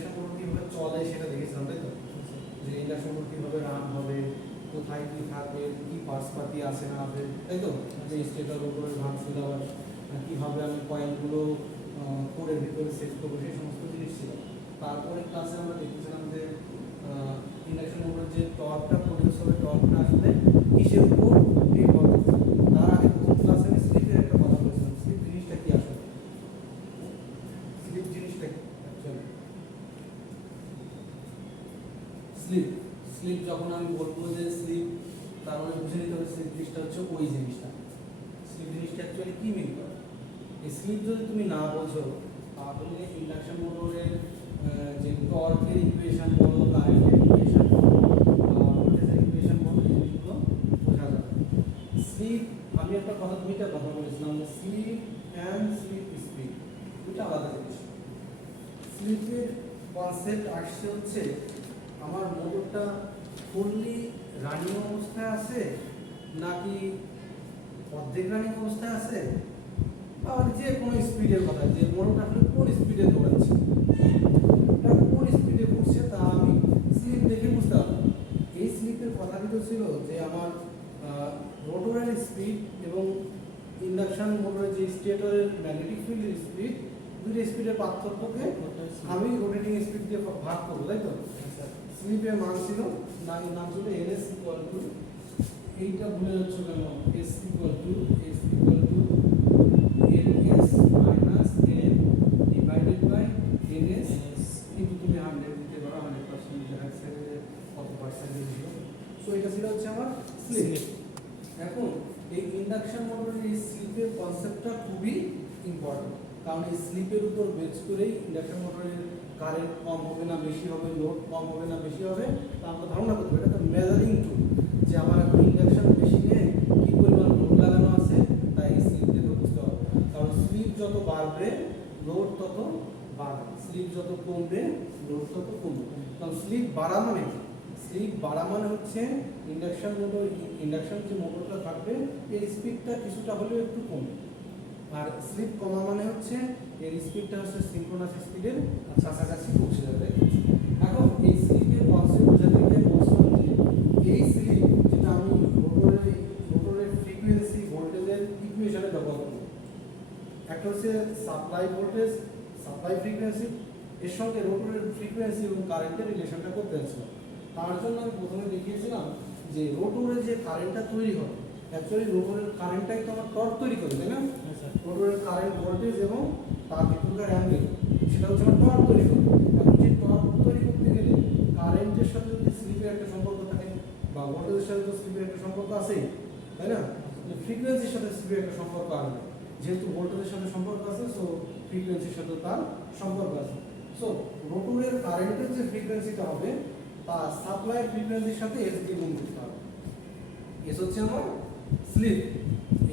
Induction motor কীভাবে চলে সেটা দেখেছিলাম, তাই তো? যে ইন্ডাকশন মোটর কীভাবে রান হবে, কোথায় কী থাকবে, কী পার্টসপাতি আছে না আছে, তাই তো? যে স্টেটর উপরে ভাগ ছিল, আবার কীভাবে আমি কয়েলগুলো কোডের ভিতরে সেট করবো, সেই সমস্ত জিনিস ছিল। তারপরে ক্লাসে আমরা দেখেছিলাম যে ইন্ডাকশন মোটরের যে টর্কটা প্রডিউস হবে, টর্কটা আসলে কিসের উপর নির্ভর করবে। তার আগে প্রথম ক্লাসে আমি স্লিপের একটা কথা বলেছিলাম। স্লিপ জিনিসটা কি আসলে? স্লিপ জিনিসটা কি অ্যাকচুয়ালি? স্লিপ স্লিপ যখন আমি বলবো যে স্লিপ, তার মানে বুঝে নিতে হবে স্লিপ জিনিসটা হচ্ছে ওই জিনিসটা। স্লিপ জিনিসটা অ্যাকচুয়ালি কি মিন করে? এই স্লিপ যদি তুমি না বোঝো তাহলে ইন্ডাকশন মোটরের যে টর্কের ইকুয়েশন বলো, কারেন্টের ইকুয়েশন বলো, ভোল্টেজের ইকুয়েশন বলো, এই জিনিসগুলো বোঝা যাবে। স্লিপ, আমি একটা কথা দুইটা কথা বলেছিলাম যে স্লিপ অ্যান্ড স্লিপ স্পিড দুটো আলাদা জিনিস। স্লিপের কনসেপ্ট আসছে হচ্ছে আমার মোটরটা ফুললি রানিং অবস্থায় আছে নাকি অর্ধেক রানিং অবস্থায় আছে, আর যে কোনো স্পিডের কথা, যে মোটরটা আসলে কোন স্পিডে দৌড়াচ্ছে, কোন স্পিডে ঘুরছে তা আমি স্লিপ দেখে বুঝতে পারবো। এই স্লিপের কথা কিন্তু ছিল যে আমার রোটরের স্পিড এবং ইন্ডাকশন মোটরের যে স্টেটরের ম্যাগনেটিক ফিল্ডের স্পিড, দুটো স্পিডের পার্থক্যকে আমি রোটেটিং স্পিড দিয়ে ভাগ করবো, তাই তো? স্লিপের মান ছিল নাম ছিল এনএস ইকুয়াল টু, এইটা ভুলে যাচ্ছ কেন, S equal to NS minus N divided by NS, কিন্তু তুমি 100 দিতে পারো, 100% দেখার সাইডে কত পার্সেন্টেজ ছিল। সো এটা ছিল হচ্ছে আমার স্লিপ। এখন এই ইন্ডাকশন মোটরের এই স্লিপের কনসেপ্টটা খুবই ইম্পর্টেন্ট, কারণ এই স্লিপের উপর বেস করেই ইন্ডাকশন মোটরের কারেন্ট কম হবে না বেশি হবে, লোড কম হবে না বেশি হবে, তা আমরা ধারণা করতে পারি। এটা তো মেজারিং টুল, যে আমার এখন ইন্ডাকশন মেশিনে কী পরিমাণ লোড লাগানো আছে তাই এই স্লিপ থেকে বুঝতে হবে। কারণ স্লিপ যত বাড়বে লোড তত বাড়বে, স্লিপ যত কমবে লোড তত কমবে। কারণ স্লিপ বাড়া মানে কি? স্লিপ বাড়া মানে হচ্ছে ইন্ডাকশন মোটর, ইন্ডাকশন যে মোটরটা থাকবে এর স্পিডটা কিছুটা হলেও একটু কমবে, আর স্লিপ কমা মানে হচ্ছে এর স্পিডটা হচ্ছে সিনক্রোনাস স্পিডের কাছাকাছি পৌঁছে যাবে। এখন এই স্লিপের কনসেপ্ট বোঝাতে গিয়ে বলছিলাম যে এই স্লিপ যেটা আমি রোটরের ফ্রিকোয়েন্সি ভোল্টেজের ইকুয়েশনে ব্যবহার করব, একটা হচ্ছে সাপ্লাই ভোল্টেজ, সাপ্লাই ফ্রিকোয়েন্সি, এর সঙ্গে রোটরের ফ্রিকোয়েন্সি এবং কারেন্টের রিলেশনটা করতে যাচ্ছিলাম। তার জন্য আমি প্রথমে দেখিয়েছিলাম যে রোটরের যে কারেন্টটা তৈরি হয়, অ্যাকচুয়ালি রোটরের কারেন্টটাই তো আমার টর্ক তৈরি করে, তাই না? রোটরের কারেন্ট ভোল্টেজ এবং তার ভিতরকার অ্যাঙ্গেল, সেটা হচ্ছে আমার টর্ক তৈরি করে। এখন যে টর্ক তৈরি করতে গেলে কারেন্টের সাথে যদি স্লিপের একটা সম্পর্ক থাকে, বা ভোল্টেজের সাথে তো স্লিপের একটা সম্পর্ক আছেই, তাই না? ফ্রিকোয়েন্সির সাথে স্লিপের একটা সম্পর্ক আসবে, যেহেতু ভোল্টেজের সাথে সম্পর্ক আছে সো ফ্রিকোয়েন্সির সাথে তার সম্পর্ক আছে। সো রোটরের কারেন্টের যে ফ্রিকোয়েন্সিটা হবে তা সাপ্লাই ফ্রিকোয়েন্সির সাথে এস দিয়ে গুণ করতে হবে। এস হচ্ছে আমার স্লিপ,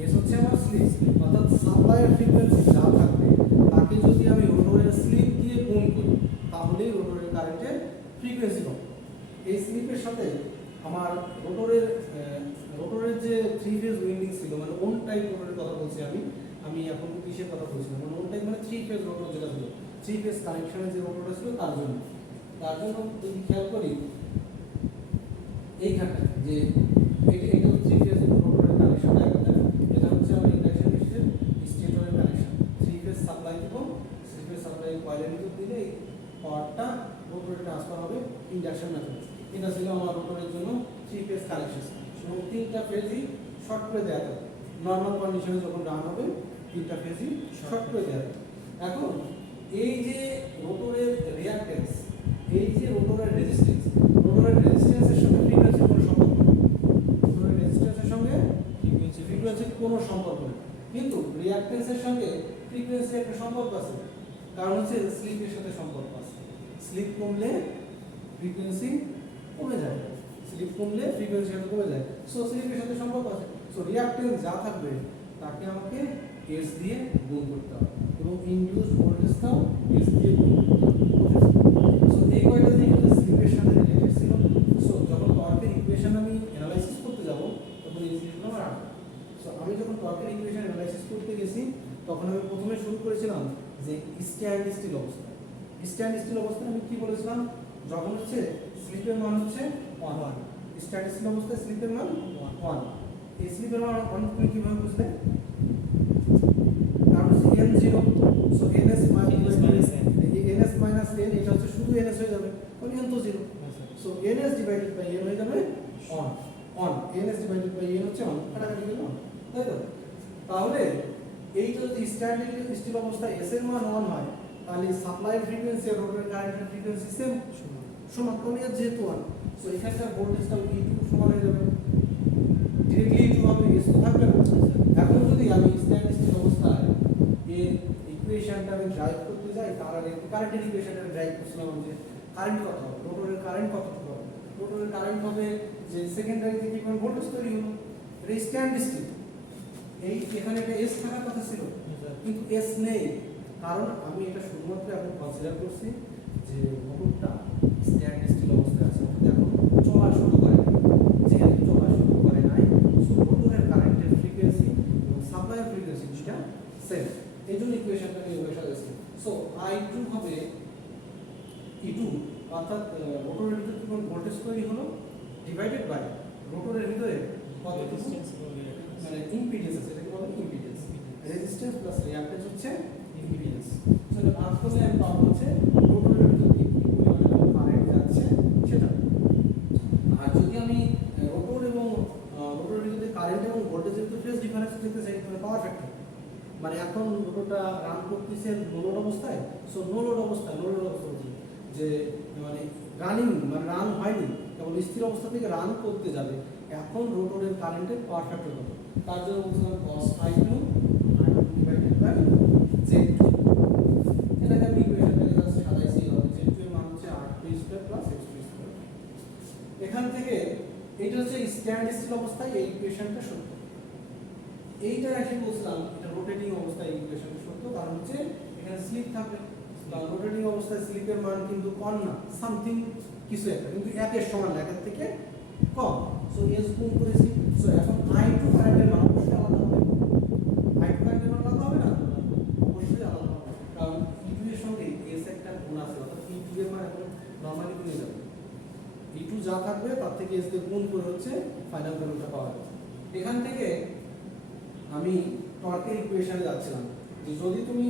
এস হচ্ছে আমার স্লিপ, অর্থাৎ সাপ্লাইয়ের ফ্রিকোয়েন্সি যা থাকবে তাকে যদি আমি রোটরের স্লিপ দিয়ে গুণ করি তাহলেই রোটরের কারেন্টের ফ্রিকোয়েন্সি পাবো। এই স্লিপের সাথে আমার রোটরের যে 3 ফেজ উইন্ডিং ছিল, মানে ওন টাইপ রোটরের কথা বলছি আমি এখন কিসের কথা বলছি, মানে ওন টাইপ মানে 3 ফেজ রোটর যেটা ছিল, 3 ফেজ কানেকশনের যে রোটরটা ছিল তার জন্য যদি খেয়াল করি এইখানটা যে এটা 3 ফেজ রোটরের কানেকশন ডায়াগ্রামটা, এটা হচ্ছে আমার ইন্ডাকশন মেশিনের স্টেটরের কানেকশন, 3 ফেজ সাপ্লাই এবং 3 ফেজ সাপ্লাই কয়েলের ভিতর দিলে এই পাওয়ারটা রোটরে ট্রান্সফার হবে ইন্ডাকশন মেথডে। এটা ছিল আমার রোটরের জন্য 3 ফেজ কানেকশন, এবং 3টা ফেজই শর্ট করে দেওয়া হবে। নর্মাল কন্ডিশনে যখন রান হবে 3টা ফেজই শর্ট করে দেওয়া হবে। এখন এই যে রোটরের রিঅ্যাকট্যান্স, এই যে রোটরের রেজিস্ট্যান্স, রোটরের রেজিস্ট্যান্সের সঙ্গে ফ্রিকোয়েন্সির কোনো সম্পর্ক নেই, রোটরের রেজিস্ট্যান্সের সঙ্গে ফ্রিকোয়েন্সির কোনো সম্পর্ক নেই, কিন্তু রিঅ্যাকট্যান্সের সঙ্গে ফ্রিকোয়েন্সির একটা সম্পর্ক আছে, কারণ হচ্ছে স্লিপের সাথে সম্পর্ক আছে। স্লিপ কমলে ফ্রিকোয়েন্সি কমে যায়, স্লিপ কমলে ফ্রিকোয়েন্সি সাথে কমে যায়, সো স্লিপের সাথে সম্পর্ক আছে। সো রিঅ্যাকট্যান্স যা থাকবে তাকে আমাকে এস দিয়ে গুণ করতে হবে, এবং ইনডিউসড ভোল্টেজটাও এস দিয়ে গুণ করতে হবে। সো এই কয়টা জিনিস স্লিপের সাথে রিলেটেড ছিল। সো যখন টর্কের ইকুয়েশন আমি অ্যানালাইসিস করতে যাব তখন এই জিনিসগুলো আমার আসবে। সো আমি যখন টর্কের ইকুয়েশন অ্যানালাইসিস করতে গেছি তখন আমি প্রথমে শুরু করেছিলাম যে স্ট্যান্ড স্টিল অবস্থা, স্ট্যান্ড স্টিল অবস্থায় আমি কি বলেছিলাম, যখন হচ্ছে স্লিপের মান হচ্ছে 1, স্ট্যান্ড স্টিল অবস্থায় স্লিপের মান 1। এই স্লিপের মান 1 তুমি কিভাবে বুঝলে? কারণ হচ্ছে n0, so ns minus n, এটা হচ্ছে শুধু ns হয়ে যাবে, কারণ n তো 0, so ns divided by n হয়ে যাবে 1, ns ডিভাইডেড বাই n হচ্ছে 1, কাটাকাটি গেল, তাই তো? তাহলে এইটা যদি স্ট্যান্ড স্টিল অবস্থায় s এর মান 1 হয়, তাহলে সাপ্লাই ফ্রিকোয়েন্সি আর রোটরের কারেন্টের ফ্রিকোয়েন্সি সেম, সমান, কারণ এর যেহেতু 1, সো এখানকার ভোল্টেজটা E2 সমান হয়ে যাবে, ডিরেক্টলি E2 হবে, s তো থাকবে না। এখন যদি আমি স্ট্যান্ড স্টিল অবস্থায় এর ইকুয়েশনটা আমি ড্রাইভ করতে যাই, তার আগে কারেন্টের ইকুয়েশনটা ড্রাইভ করছিলাম, যে কারেন্ট কত হবে, রোটরের কারেন্ট কতটুকু হবে, রোটরের কারেন্ট হবে যে সেকেন্ডারি থেকে কোন ভোল্টেজ তৈরি হলো, এটা স্ট্যান্ড স্টিল। এই এখানে একটা s থাকার কথা ছিল, কিন্তু s নেই, কারণ আমি এটা শুধুমাত্র এখন কনসিডার করছি যে মোটরটা স্ট্যান্ড স্টিল অবস্থায় আছে, অর্থাৎ এখন চলা শুরু করে নাই। যেহেতু চলা শুরু করে নাই, সো মোটরের কারেন্টের ফ্রিকোয়েন্সি এবং সাপ্লাইয়ের ফ্রিকোয়েন্সি দুটো সেম, এই জন্য ইকুয়েশনটা নিয়ে বসা গেছে। সো I2 হবে E2, অর্থাৎ মোটরের ভিতরে কোন ভোল্টেজ তৈরি হলো ডিভাইডেড বাই রোটরের ভিতরে কত রেজিস্ট্যান্স, মানে ইম্পিডেন্স আছে, এটাকে বলে ইম্পিডেন্স, রেজিস্ট্যান্স প্লাস রিঅ্যাক্ট্যান্স হচ্ছে ইম্পিডেন্স। তাহলে ভাগ করলে আমি পাবো হচ্ছে রোটরের ভিতরে কি পরিমাণে কারেন্ট যাচ্ছে সেটা। আর যদি আমি রোটরের ভিতরে কারেন্ট এবং ভোল্টেজের ভিতরে ফেজ ডিফারেন্স দেখতে চাই, মানে পাওয়ার ফ্যাক্টর, মানে এখন রোটরটা রান করতেছে নো লোড অবস্থায়, সো নো লোড অবস্থা বলছি যে মানে রানিং, মানে রান হয়নি, কেবল স্থির অবস্থা থেকে রান করতে যাবে, এখন রোটরের কারেন্টের পাওয়ার ফ্যাক্টর কত, তার জন্য বলছিলাম cos ∅2 ডিভাইডেড বাই Z2। এটাকে আমি ইকুয়েশনটাকে জাস্ট সাজাইছি, Z2 এর মান হচ্ছে R2² প্লাস X2²। এখান থেকে এটা হচ্ছে স্ট্যান্ড স্টিল অবস্থায় এই ইকুয়েশনটা সত্য। এইটা এসে বলছিলাম এটা রোটেটিং অবস্থায় ইকুয়েশনটা সত্য, কারণ হচ্ছে এখানে স্লিপ থাকবে, কারণ রোটেটিং অবস্থায় স্লিপের মান কিন্তু কম না, সামথিং কিছু একটা, কিন্তু একের সমান না, একের থেকে কম, সো s গুণ করেছি। সো এখন I2 কারেন্টের মান অবশ্যই আলাদা হবে, I2 কারেন্টের মান আলাদা হবে না, অবশ্যই আলাদা হবে, কারণ E2 এর সঙ্গে s একটা গুণ আছে, অর্থাৎ E2 এর মান এখন নরমালি গুণে যাবে, E2 যা থাকবে তার থেকে s কে গুণ করে হচ্ছে ফাইনাল ভ্যালুটা পাওয়া যাবে। এখান থেকে আমি টর্কের ইকুয়েশনে যাচ্ছিলাম, যে যদি তুমি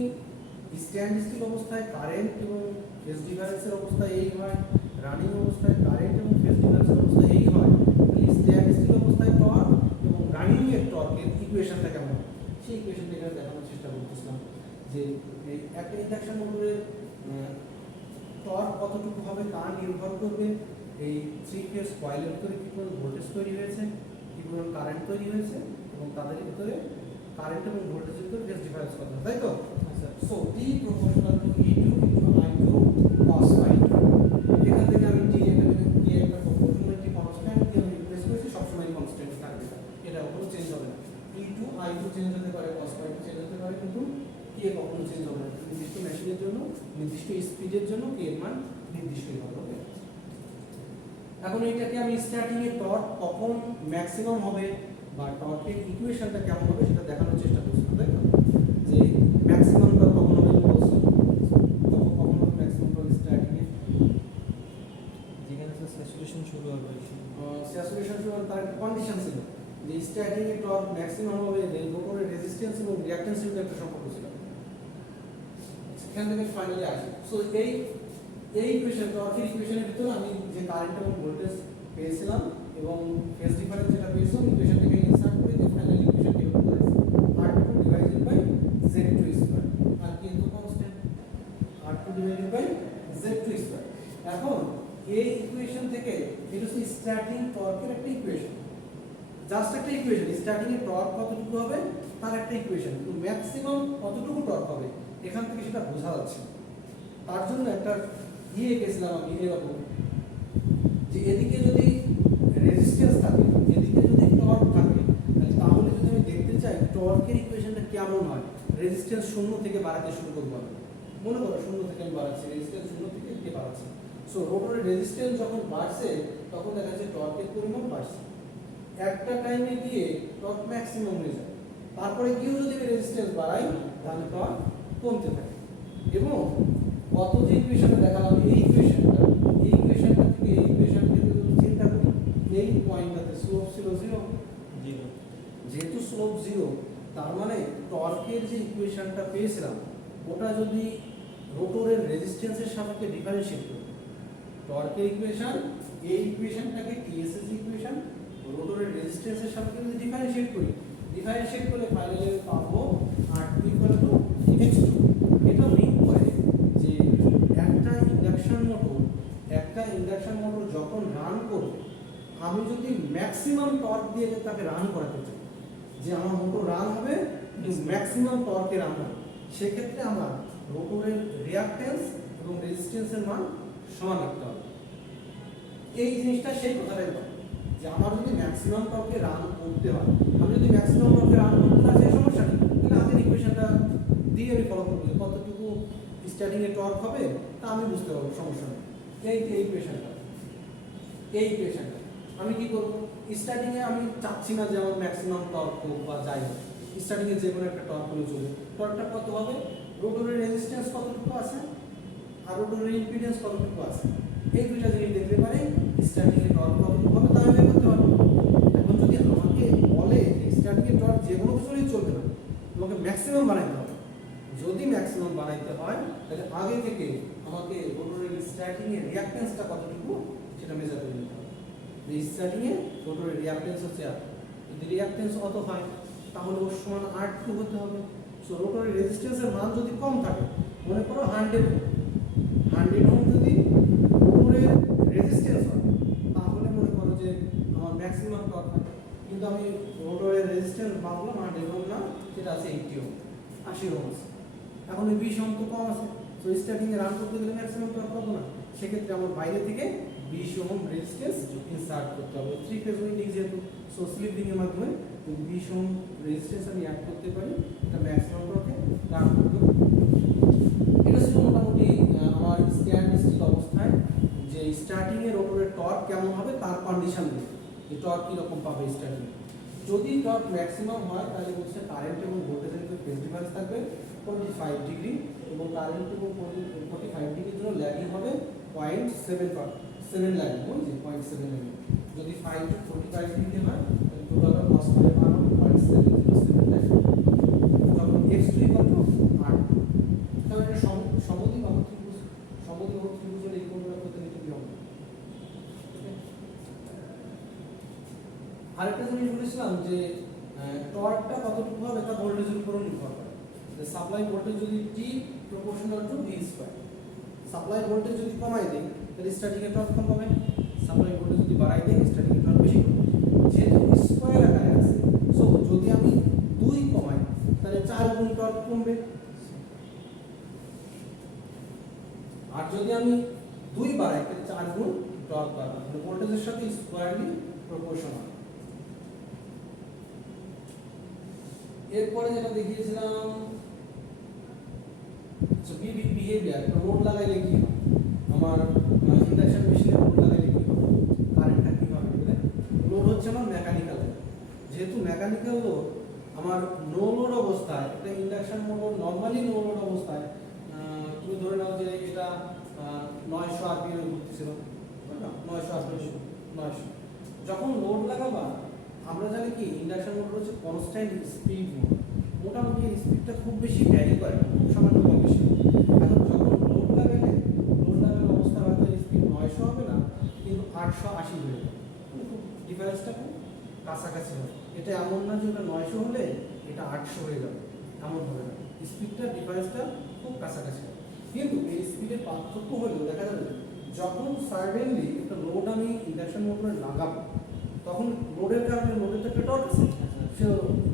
স্ট্যান্ড স্টিল অবস্থায় কারেন্ট এবং ফেজ ডিফারেন্সের অবস্থায় এই হয়, রানিং অবস্থায় কারেন্ট এবং ফেজ ডিফারেন্সের অবস্থায় এই হয়, তাহলে স্ট্যান্ড স্টিল অবস্থায় টর্ক এবং রানিং এর টর্কের ইকুয়েশনটা কেমন হয়, সেই ইকুয়েশনটা এখানে দেখানোর চেষ্টা করতেছিলাম, যে এই একটা ইন্ডাকশন মোটরের টর্ক কতটুকু হবে তা নির্ভর করবে এই 3 ফেজ কয়েলের ভিতরে কি পরিমাণ ভোল্টেজ তৈরি হয়েছে, কি পরিমাণ কারেন্ট তৈরি হয়েছে, এবং তাদের ভিতরে কারেন্ট এবং ভোল্টেজের ভিতরে ফেজ ডিফারেন্স কত, তাই তো? So T proportional to E2 into I2 cos ∅2। এখান থেকে আমি T এখানে T একটা প্রপোর্শনালিটি কনস্ট্যান্ট দিয়ে আমি রিপ্লেস করেছি, সবসময় কনস্ট্যান্ট থাকবে, এটা কখনো চেঞ্জ হবে না। E2 I2 চেঞ্জ হতে পারে, cos ∅2 চেঞ্জ হতে পারে, কিন্তু T কখনো চেঞ্জ হবে না, নির্দিষ্ট মেশিনের জন্য, নির্দিষ্ট স্পিডের জন্য K এর মান নির্দিষ্টই হবে। ওকে, এখন এইটাকে আমি স্টার্টিং এর টর্ক কখন ম্যাক্সিমাম হবে বা টর্কের ইকুয়েশনটা কেমন হবে সেটা দেখানোর চেষ্টা করছিলাম, তাই তো? যে ম্যাক্সিমাম টর্ক কখন হবে বলছি, কখন হবে ম্যাক্সিমাম টর্ক স্টার্টিং এ, যেখানে স্যাচুরেশন শুরু হবে, স্যাচুরেশন শুরু হওয়ার তার একটা কন্ডিশন ছিল যে স্টার্টিং এর টর্ক ম্যাক্সিমাম হবে রোটরের রেজিস্ট্যান্স এবং রিঅ্যাকট্যান্সের মধ্যে একটা সম্পর্ক ছিল, সেখান থেকে ফাইনালি আসে। সো এই ইকুয়েশন, টর্কের ইকুয়েশনের ভিতরে আমি যে কারেন্ট এবং ভোল্টেজ পেয়েছিলাম এবং ফেজ ডিফারেন্স যেটা পেয়েছিলাম, ইকুয়েশনটাকে ইনসার্ট করে দিয়ে ফাইনাল ইকুয়েশনটি হলো R2 divided by Z2 square, আর কিন্তু constant R2 divided by Z2 square. এখন এই ইকুয়েশন থেকে এটা হচ্ছে স্টার্টিং টর্কের একটা ইকুয়েশন, জাস্ট একটা ইকুয়েশন, স্টার্টিং এর টর্ক কতটুকু হবে তার একটা ইকুয়েশন, কিন্তু ম্যাক্সিমাম কতটুকু টর্ক হবে এখান থেকে সেটা বোঝা যাচ্ছে। তার জন্য একটা গেছিলাম আমি এরকম, যে এদিকে যদি রেজিস্ট্যান্স থাকে, এদিকে যদি টর্ক থাকে, তাহলে যদি আমি দেখতে চাই টর্কের ইকুয়েশনটা কেমন হয়, রেজিস্ট্যান্স 0 থেকে বাড়াতে শুরু করব, মনে করো 0 থেকে আমি বাড়াচ্ছি, রেজিস্ট্যান্স 0 থেকে এদিকে বাড়াচ্ছি, সো রোটরের রেজিস্ট্যান্স যখন বাড়ছে তখন দেখা যাচ্ছে টর্কের পরিমাণ বাড়ছে, একটা টাইমে গিয়ে টর্ক ম্যাক্সিমাম হয়ে যায়, তারপরে গিয়েও যদি আমি রেজিস্ট্যান্স বাড়াই তাহলে টর্ক কমতে থাকে, এবং গত যে ইকুয়েশনে দেখালাম এই ইকুয়েশনটা থেকে এই ইকুয়েশনটা যদি চিন্তা করি এই পয়েন্টটাতে স্লোপ ছিল 0, যেহেতু স্লোপ 0 তার মানে টর্কের যে ইকুয়েশনটা পেয়েছিলাম ওটা যদি রোটরের রেজিস্ট্যান্সের সাপেক্ষে ডিফারেন্সিয়েট করি, টর্কের ইকুয়েশন এই ইকুয়েশনটাকে টিএসএস ইকুয়েশন রোটরের রেজিস্ট্যান্সের সাপেক্ষে যদি ডিফারেন্সিয়েট করলে ফাইনালি পাবো R2 X2। এটা মিন করে যে একটা ইন্ডাকশন মোটর যখন রান করবে, আমি যদি ম্যাক্সিমাম টর্ক দিয়ে তাকে রান করাতে চাই, যে আমার মোটর রান হবে ম্যাক্সিমাম টর্কে রান হবে, সেক্ষেত্রে আমার রোটরের রিঅ্যাকট্যান্স এবং রেজিস্ট্যান্সের মান সমান রাখতে হবে। এই জিনিসটা সেই কথাটাই বলে যে আমার যদি ম্যাক্সিমাম টর্কে রান করতে হয়, আমি যদি ম্যাক্সিমাম টর্কে রান করতে হয় সেই সমস্যা নেই, তাহলে আগের ইকুয়েশনটা দিয়ে আমি ফলো করবো কতটুকু স্টার্টিং এ টর্ক হবে তা আমি বুঝতে পারবো, সমস্যা নেই। এই ইকুয়েশনটা আমি কি করব, স্টার্টিং এ আমি চাচ্ছি না যে আমার ম্যাক্সিমাম টর্ক হোক বা যাই হোক, স্টার্টিং এ যে কোনো একটা টর্ক হলে চলবে। টর্কটা কত হবে, রোটরের রেজিস্ট্যান্স কতটুকু আছে আর রোটরের ইম্পিডেন্স কতটুকু আছে, এই দুইটা জিনিস দেখতে পারে স্টার্টিং এ টর্ক কতটুকু হবে তা আমি বের করতে পারবো। এখন যদি আমাকে বলে যে স্টার্টিং এ টর্ক যে কোনো কিছুই চলবে না, তোমাকে ম্যাক্সিমাম বানাইতে হবে, যদি ম্যাক্সিমাম বানাইতে হয় তাহলে আগে থেকে আমাকে রোটরের স্টার্টিং এর রিঅ্যাকট্যান্সটা কতটুকু সেটা মেজার করে নিতে হবে। যে স্টার্টিং এ রোটরের রিঅ্যাকট্যান্স হচ্ছে R, যদি রিঅ্যাকট্যান্স কত হয় তাহলে ওর সমান R2 হতে হবে। সো রোটরের রেজিস্ট্যান্সের মান যদি কম থাকে, মনে করো 100 ওহম যদি রোটরের রেজিস্ট্যান্স হয় তাহলে মনে করো যে আমার ম্যাক্সিমাম টর্ক হয়, কিন্তু আমি রোটরের রেজিস্ট্যান্স ভাবলাম 100 ওহম না, সেটা আছে 80 ওহম, 80 ওহম আছে। এখন এই 20 ওহম তো কম আছে, তো স্টার্টিং এ রান করতে গেলে ম্যাক্সিমাম টর্ক পাবো না, সেক্ষেত্রে আমার বাইরে থেকে 20 ওহম রেজিস্ট্যান্স ইনসার্ট করতে হবে। 3 ফেজ উইন্ডিং যেহেতু, সো স্লিপ রিং এর মাধ্যমে যদি 20 ওহম রেজিস্ট্যান্স আমি অ্যাড করতে পারি, এটা ম্যাক্সিমাম টর্কে রান করতে হবে। এটা ছিল মোটামুটি আমার স্ট্যান্ড অবস্থায় যে স্টার্টিং এ রোটরের টর্ক কেমন হবে তার কন্ডিশন দিয়ে, যে টর্ক কীরকম পাবে স্টার্টিং। যদি টর্ক ম্যাক্সিমাম হয় তাহলে হচ্ছে কারেন্ট এবং ভোল্টেজের মধ্যে ফেজ ডিফারেন্স থাকবে 25 ডিগ্রি, এবং কারেন্ট এবং 45 ডিগ্রির জন্য ল্যাগিং হবে 0.7 ল্যাগিং, ওই যে 0.7 ল্যাগিং। যদি 5 to 45 ডিগ্রি হয় তাহলে টোটাল লস করে মান হবে 0.707 ল্যাগিং। যখন x2 r, তাহলে এটা সমদ্বিবাহু ত্রিভুজের এই কোণটা প্রতিনিধিত্ব হবে। আরেকটা জিনিস বলেছিলাম যে টর্কটা কতটুকু হবে তা ভোল্টেজের উপর নির্ভর করে। সাপ্লাই ভোল্টেজ যদি T proportional to V square, supply voltage যদি কমাই দেই তাহলে স্টার্টিং এ টর্ক কম হবে, সাপ্লাই ভোল্টেজ যদি বাড়াই দেই স্টার্টিং এ টর্ক বেশি হবে। যেহেতু স্কয়ার আকারে আছে, সো যদি আমি 2 কমাই তাহলে 4 গুণ টর্ক কমবে, আর যদি আমি 2 বাড়াই তাহলে 4 গুণ টর্ক বাড়বে, মানে ভোল্টেজের সাথে স্কয়ারলি প্রপোর্শনাল। এরপরে যেটা দেখিয়েছিলাম বিহেভিয়ার, লোড লাগাইলে কি হয়, আমার ইন্ডাকশন মেশিনে লোড লাগাইলে কি হবে, কারেন্টটা কি হবে। লোড হচ্ছে আমার মেকানিক্যাল, যেহেতু মেকানিক্যাল লোড আমার নো লোড অবস্থায়, একটা induction motor normally no load অবস্থায় তুমি ধরে নাও যে এটা 900 আরপিএম ঘুরতেছিল, 900 আরপিএম 900। যখন লোড লাগাবা, আমরা জানি কি ইন্ডাকশন মোটর হচ্ছে কনস্ট্যান্ট স্পিড মোটর, মোটামুটি স্পিডটা খুব বেশি ভ্যারি করে না, খুব সামান্য কম বেশি। এখন যখন লোড লাগালে অবস্থা হয়তো স্পিড 900 হবে না, কিন্তু 880 হয়ে যাবে, খুব ডিফারেন্সটা খুব কাছাকাছি হবে। এটা এমন না যে ওটা 900 হলে এটা 800 হয়ে যাবে, এমন হবে না, স্পিডটা ডিফারেন্সটা খুব কাছাকাছি হবে। কিন্তু এই স্পিডের পার্থক্য হলেও দেখা যাবে যখন সাডেনলি একটা লোড আমি ইন্ডাকশন মোটরে লাগাবো, তখন লোডের কারণে লোডের তো একটা টর্ক আছে, সে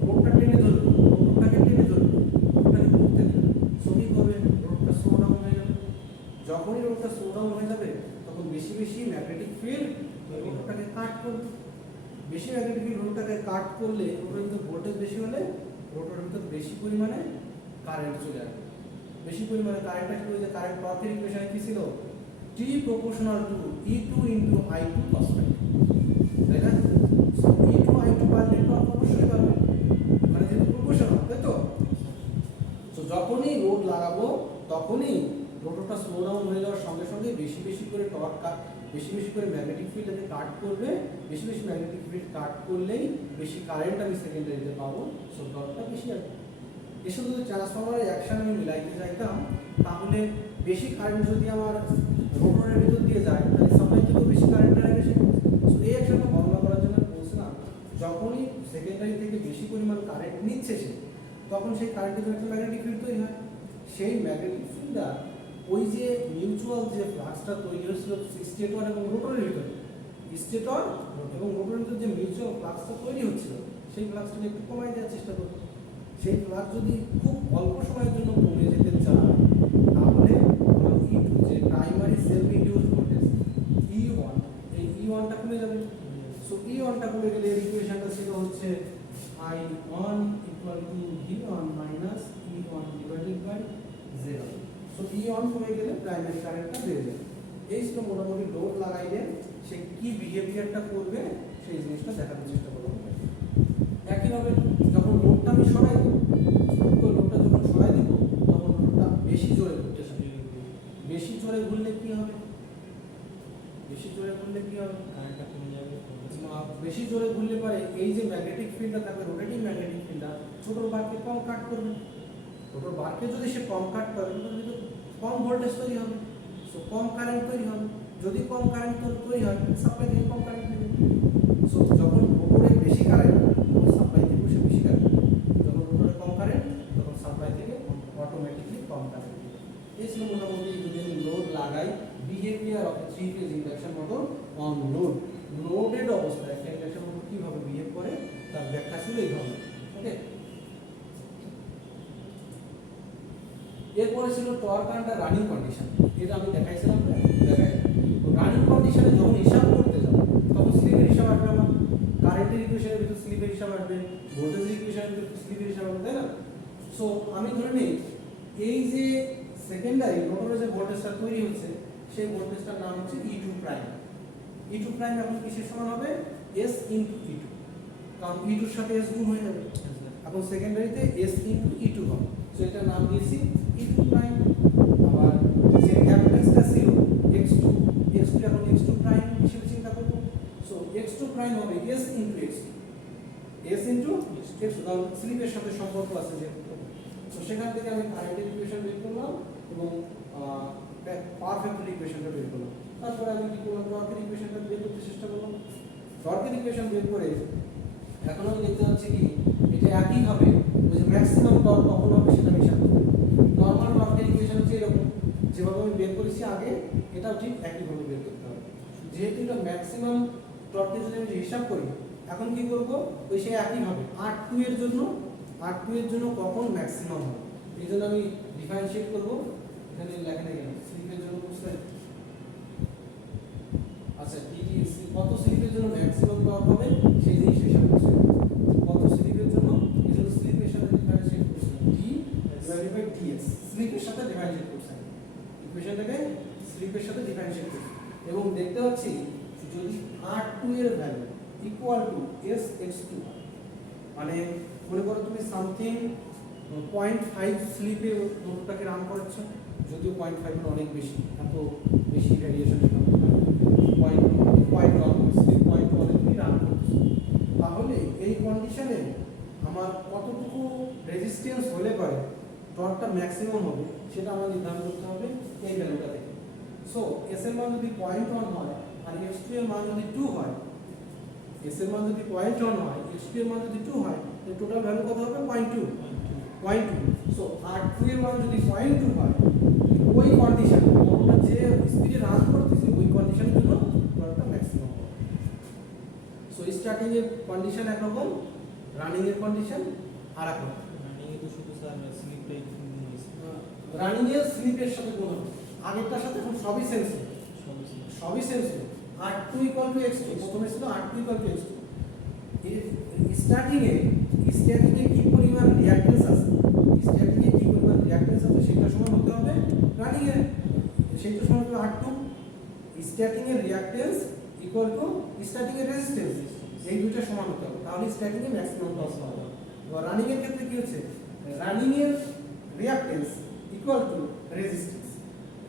লোডটা টেনে ধরবে, লোডটাকে টেনে ধরবে, লোডটাকে ঘুরতে দেবে, সো কি করবে, লোডটা স্লো ডাউন হয়ে যাবে। যখনই লোডটা স্লো ডাউন হয়ে যাবে তখন বেশি বেশি ম্যাগনেটিক ফিল্ড লোডটাকে কাট করবে, বেশি ম্যাগনেটিক ফিল্ড লোডটাকে কাট করলে রোটারের ভিতর ভোল্টেজ বেশি হলে রোটারের ভিতর বেশি পরিমাণে কারেন্ট চলে আসবে। বেশি পরিমাণে কারেন্টটা কি হয়েছে, কারেন্ট টর্কের ইকুয়েশনে কি ছিল, T proportional to E2 into I2 cos phi, তাই না? সো E2 I2 পারলে টর্ক অবশ্যই পাবে, মানে যেহেতু প্রপোর্শনাল, তাই তো। সো যখনই লোড লাগাবো তখনই রোটরটা স্লো ডাউন হয়ে যাওয়ার সঙ্গে সঙ্গে বেশি বেশি করে টর্ক বেশি বেশি করে ম্যাগনেটিক ফিল্ড এতে কাট করবে, বেশি বেশি ম্যাগনেটিক ফিল্ড কাট করলেই বেশি কারেন্ট আমি সেকেন্ডারিতে পাবো, সো টর্কটা বেশি আসবে। এর সাথে যদি ট্রান্সফরমারের অ্যাকশন আমি মিলাইতে চাইতাম, তাহলে বেশি কারেন্ট যদি আমার রোটরের ভিতর দিয়ে যায় তাহলে সাপ্লাই থেকেও বেশি কারেন্ট আসবে। সো এই অ্যাকশনটা বর্ণনা করার জন্য বলছিলাম, যখনই সেকেন্ডারি থেকে বেশি পরিমাণ কারেন্ট নিচ্ছে সে, তখন সেই কারেন্টের জন্য একটা ম্যাগনেটিক ফিল্ড তৈরি হয়। সেই ম্যাগনেটিক ফিল্ডটা ওই যে মিউচুয়াল যে ফ্লাক্সটা তৈরি হয়েছিল স্টেটর এবং রোটরের ভিতরে, স্টেটর এবং রোটরের ভিতরে যে মিউচুয়াল ফ্লাক্সটা তৈরি হচ্ছিল, সেই ফ্লাক্সটাকে একটু কমাই দেওয়ার চেষ্টা করবে। সেই ফ্লাক্স যদি খুব অল্প সময়ের জন্য কমে যেতে চায়, তাহলে আমার E2 যে primary self induced voltage E1, এই E1টা কমে যাবে। সো E1টা কমে গেলে এর ইকুয়েশনটা ছিল হচ্ছে I1 equal to V1 minus E1 divided by 0. So E1 কমে গেলে প্রাইমারি কারেন্টটা বেড়ে যাবে। এই ছিল মোটামুটি লোড লাগাইলে সে কি বিহেভিয়ারটা করবে সেই জিনিসটা দেখানোর চেষ্টা করব। একইভাবে যখন লোডটা আমি সরাই দেবো, লোডটা যখন সরাই দেব, তখন লোডটা বেশি জোরে ঘুরতে থাকে। বেশি জোরে ঘুরলে কি হবে? বেশি জোরে ঘুরলে কি হবে? কারেন্টটা কমে যাবে। বেশি জোরে ঘুরলে পরে এই যে ম্যাগনেটিক ফিল্ডটা থাকবে, রোটেটিং ম্যাগনেটিক ফিল্ডটা ছোটোর বারকে কম কাট করবে। ছোটোর বারকে যদি সে কম কাট করে, তাহলে কম ভোল্টেজ তৈরি হবে, সো কম কারেন্ট তৈরি হবে। যদি কম কারেন্ট তৈরি হয়, সাপ্লাই থেকে কম কারেন্ট দেবে। সো যখন রোটরে বেশি কারেন্ট, তখন সাপ্লাই থেকে সে বেশি কারেন্ট। যখন রোটরে কম কারেন্ট, তখন সাপ্লাই থেকে অটোমেটিকলি কম কারেন্ট দেবে। এই ছিল মোটামুটি যদি আমি লোড লাগাই, behaviour of three phase induction motor on load. Loaded অবস্থায় একটা ইন্ডাকশন মোটর কিভাবে বিহেভ করে তার ব্যাখ্যা ছিল এই ধরনের। ওকে, এরপরে ছিল টর্ক আন্ডার রানিং কন্ডিশন। এটা আমি দেখাইছিলাম, দেখাই রানিং কন্ডিশনে যখন হিসাব করতে যাবো, তখন স্লিপের হিসাব আসবে আমার, কারেন্টের ইকুয়েশনের ভিতর স্লিপের হিসাব আসবে, ভোল্টেজের ইকুয়েশনের ভিতর স্লিপের হিসাব আসবে, তাই না? সো আমি ধরে নিই এই যে সেকেন্ডারি রোটরে যে ভোল্টেজটা তৈরি হচ্ছে, সেই ভোল্টেজটার নাম হচ্ছে E2 প্রাইম। E2 প্রাইম এখন কিসের সমান হবে? S ইনটু E2, কারণ E2 এর সাথে S গুণ হয়ে যাবে। এখন সেকেন্ডারিতে S ইনটু E2 হবে, সো এটার নাম দিয়েছি E2 প্রাইম। আবার যে রিঅ্যাকট্যান্সটা ছিল X2, X2 এখন X2 প্রাইম হিসেবে চিন্তা করব। সো X2 প্রাইম হবে S into X2, S into X2, কারণ স্লিপের সাথে সম্পর্ক আছে যেহেতু। সো সেখান থেকে আমি কারেন্টের ইকুয়েশন বের করলাম এবং পাওয়ার ফ্যাক্টর ইকুয়েশনটা বের করলাম। তারপরে আমি কি করলাম? টর্কের ইকুয়েশনটা বের করতে চেষ্টা করলাম। টর্কের ইকুয়েশন বের করে এখন আমি দেখতে পাচ্ছি কি এটা একই হবে, ওই যে ম্যাক্সিমাম টর্ক কখন হবে সেটা আমি হিসাব করব। নরমাল টর্কের ইকুয়েশন হচ্ছে এরকম, যেভাবে আমি বের করেছি আগে, এটাও ঠিক একইভাবে বের করতে হবে। যেহেতু এটা ম্যাক্সিমাম টর্কের যদি আমি হিসাব করি, এখন কি করব? ওই সে একইভাবে R2 এর জন্য, R2 এর জন্য কখন ম্যাক্সিমাম হবে, এই জন্য আমি ডিফারেন্সিয়েট করব। এখানে লেখা নেই কেন? স্লিপের জন্য বুঝছেন? আচ্ছা, কত স্লিপের জন্য ম্যাক্সিমাম টর্ক হবে সেই জিনিস হিসাব করছি। কত স্লিপের জন্য, এই জন্য স্লিপের সাথে ডিফারেন্সিয়েট করছি, D ডিভাইডেড বাই DS, স্লিপের সাথে ডিফারেন্সিয়েট করছি, ইকুয়েশনটাকে স্লিপের সাথে ডিফারেন্সিয়েট করছি। এবং দেখতে পাচ্ছি যদি R2 এর ভ্যালু ইকুয়াল টু SX2, মানে মনে করো তুমি সামথিং 0.5 স্লিপে মোটরটাকে রান করাচ্ছ, যদিও 0.5 এর অনেক বেশি, এত বেশি ভ্যারিয়েশন এর মধ্যে পয়েন্ট স্লিপ পয়েন্ট অনেকগুলি রান করছে, তাহলে এই কন্ডিশনে আমার কতটুকু রেজিস্ট্যান্স হলে পরে টর্কটা ম্যাক্সিমাম হবে সেটা আমার নির্ধারণ করতে হবে এই ভ্যালুটা থেকে। সো এস এর মান যদি 0.1 হয় আর x2 এর মান যদি 2 হয়, এস এর মান যদি 0.1 হয়, x2 এর মান যদি 2 হয়, তাহলে টোটাল ভ্যালু কত হবে? 0.2। সো R2 এর মান যদি 0.2 হয়, ওই কন্ডিশনে মোটরটা যে স্পিডে রান করতেছে ওই কন্ডিশনের জন্য টর্কটা ম্যাক্সিমাম হবে। সো স্টার্টিং এর কন্ডিশন একরকম, রানিং এর কন্ডিশন আরেকরকম। রানিং এ তো শুধু স্যার স্লিপটাই রানিং এর স্লিপের সাথে গুণ হবে, আগেরটার সাথে এখন সবই সেম ছিল, সবই সেম ছিল। R2 ইকুয়াল টু x2, প্রথমে ছিল R2 equal to x2। Starting এ কি পরিমাণ রিঅ্যাকট্যান্স আছে, স্টার্টিং এ কি পরিমাণ রিঅ্যাকট্যান্স আছে সেটা সমান হতে হবে রানিং এর, সেটা সমান হবে R2। স্টার্টিং এর রিঅ্যাকট্যান্স ইকুয়াল টু স্টার্টিং এর রেজিস্ট্যান্স, এই দুটো সমান হতে হবে, তাহলে স্টার্টিং এ ম্যাক্সিমাম টর্ক পাবো। তো রানিং এর ক্ষেত্রে কি হচ্ছে? রানিং এর reactance equal to resistance,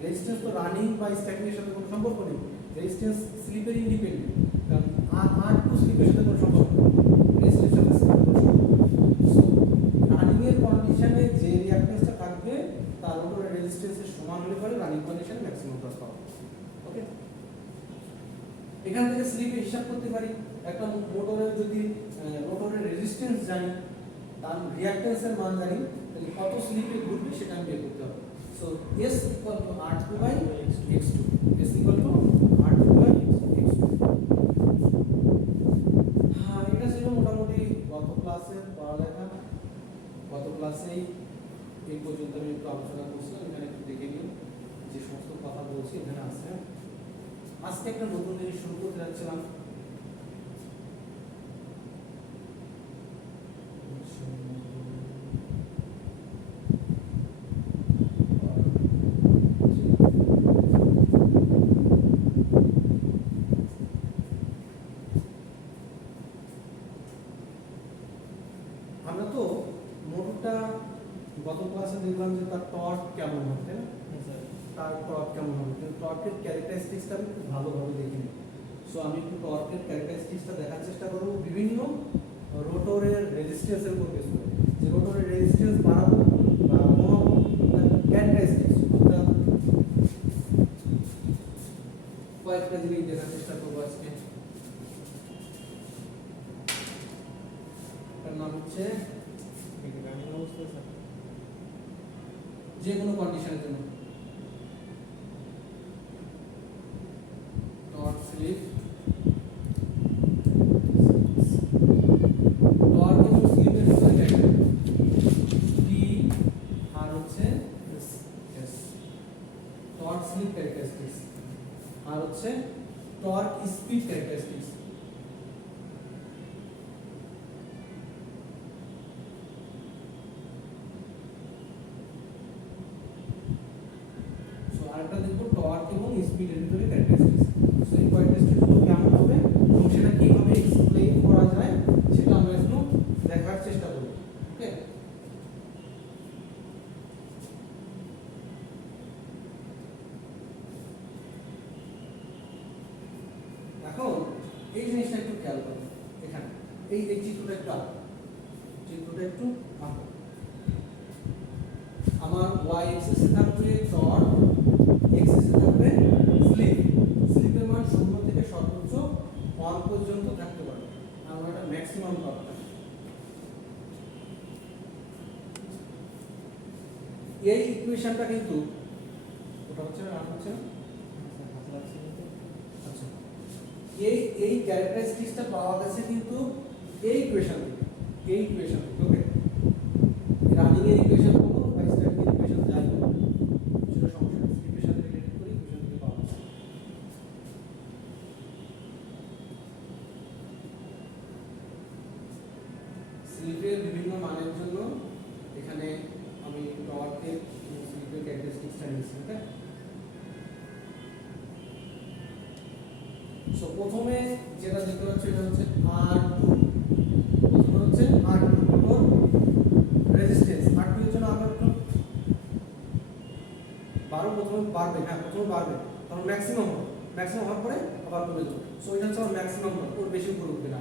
resistance তো রানিং বা স্ট্যাকিংয়ের সাথে কোনো সম্পর্ক নেই, রেজিস্ট্যান্স স্লিপের ইন্ডিপেন্ডেন্ট, কারণ আর টু স্লিপের সাথে কোনো সম্পর্ক নেই, রেজিস্ট্যান্সের সাথে কোনো সম্পর্ক নেই। সো রানিং এর কন্ডিশনে যে রিঅ্যাক্ট্যান্সটা থাকবে তার উপরে রেজিস্ট্যান্সের সমান হলে পরে রানিং কন্ডিশনে ম্যাক্সিমাম টর্ক পাবো। ওকে, এখান থেকে স্লিপে হিসাব করতে পারি, একটা মোটরের যদি মোটরের রেজিস্ট্যান্স জানি, তার রিঅ্যাক্ট্যান্সের মান জানি, তাহলে কত স্লিপে ঘুরবে সেটা আমি বের করতে হবে। So S equal to R2 by X2, S equal to R2 by X2। হ্যাঁ, এটা ছিল মোটামুটি গত ক্লাসের পড়ালেখা। গত ক্লাসেই এই পর্যন্ত আমি একটু আলোচনা করছিলাম, এখানে একটু দেখে নিন যে সমস্ত কথা বলছি এখানে আছে। আজকে একটা নতুন জিনিস শুরু করতে যাচ্ছিলাম। আমরা তো মোটরটা গত ক্লাসে দেখলাম যে তার টর্ক কেমন হবে, তাই না? তার টর্ক কেমন হবে, কিন্তু টর্কের ক্যারেক্টারিস্টিক্সটা আমি খুব ভালোভাবে দেখিনি। সো আমি একটু টর্কের ক্যারেক্টারিস্টিক্সটা দেখার চেষ্টা করব বিভিন্ন রোটরের রেজিস্ট্যান্সের উপর বেস করে, যে রোটরের রেজিস্ট্যান্স বাড়াবো বা কমাবো তার ক্যারেক্টারিস্টিক্স অর্থাৎ কয়েকটা জিনিস দেখার চেষ্টা করবো আজকে। তার নাম হচ্ছে রানিং অবস্থা স্যার যে কোনো কন্ডিশনের জন্য টর্ক স্লিপ, টর্ক এবং স্লিপের ভিতরে টি আর হচ্ছে এস, টর্ক স্লিপ ক্যারেক্টারিস্টিক্স, আর হচ্ছে টর্ক স্পিড ক্যারেক্টারিস্টিক্স। সো আরেকটা দেখবো টর্ক এবং স্পিডের ভিতরে ক্যারেক্টারিস্টিক্স। সো এই ক্যারেক্টারিস্টিক্সগুলো কেমন হবে এবং সেটা কিভাবে এক্সপ্লেইন করা যায় সেটা আমরা একটু দেখার চেষ্টা করব। ওকে, এখন এই জিনিসটা একটু খেয়াল করো, এখানে এই এই চিত্রটা একটু আঁকো, চিত্রটা একটু আঁকো। আমার y অ্যাক্সিস এ থাকবে টর্ক, x অ্যাক্সিস এ থাকবে স্লিপ, স্লিপের মান 0 থেকে সর্বোচ্চ 1 পর্যন্ত থাকতে পারে, আমরা এটা ম্যাক্সিমাম টর্ক। এই ইকুয়েশনটা কিন্তু ওটা হচ্ছে রান হচ্ছে না, আচ্ছা এই ক্যারেক্টারিস্টিক্সটা পাওয়া গেছে কিন্তু এই ইকুয়েশন থেকে, এই ইকুয়েশন থেকে। ওকে, রানিং এর ইকুয়েশন বলো বা স্ট্যাটিক এর ইকুয়েশন যাই বলো সেটা সমস্যা নেই, স্লিপের সাথে রিলেটেড করে ইকুয়েশন থেকে পাওয়া যাচ্ছে। স্লিপের বিভিন্ন মানের জন্য এখানে আমি টর্কের স্লিপের ক্যারেক্টারিস্টিক্সটা নিয়েছি। ওকে, সো প্রথমে যেটা দেখতে পাচ্ছি এটা হচ্ছে R2, প্রথমে হচ্ছে R2 উপর রেজিস্ট্যান্স। R2 এর জন্য আমরা একটু 12 প্রথমে বাড়বে, হ্যাঁ প্রথমে বাড়বে, কারণ ম্যাক্সিমাম হবে, ম্যাক্সিমাম হওয়ার পরে আবার কমে যাবে। সো এটা হচ্ছে আমার ম্যাক্সিমাম, ওর বেশি উপরে উঠবে না।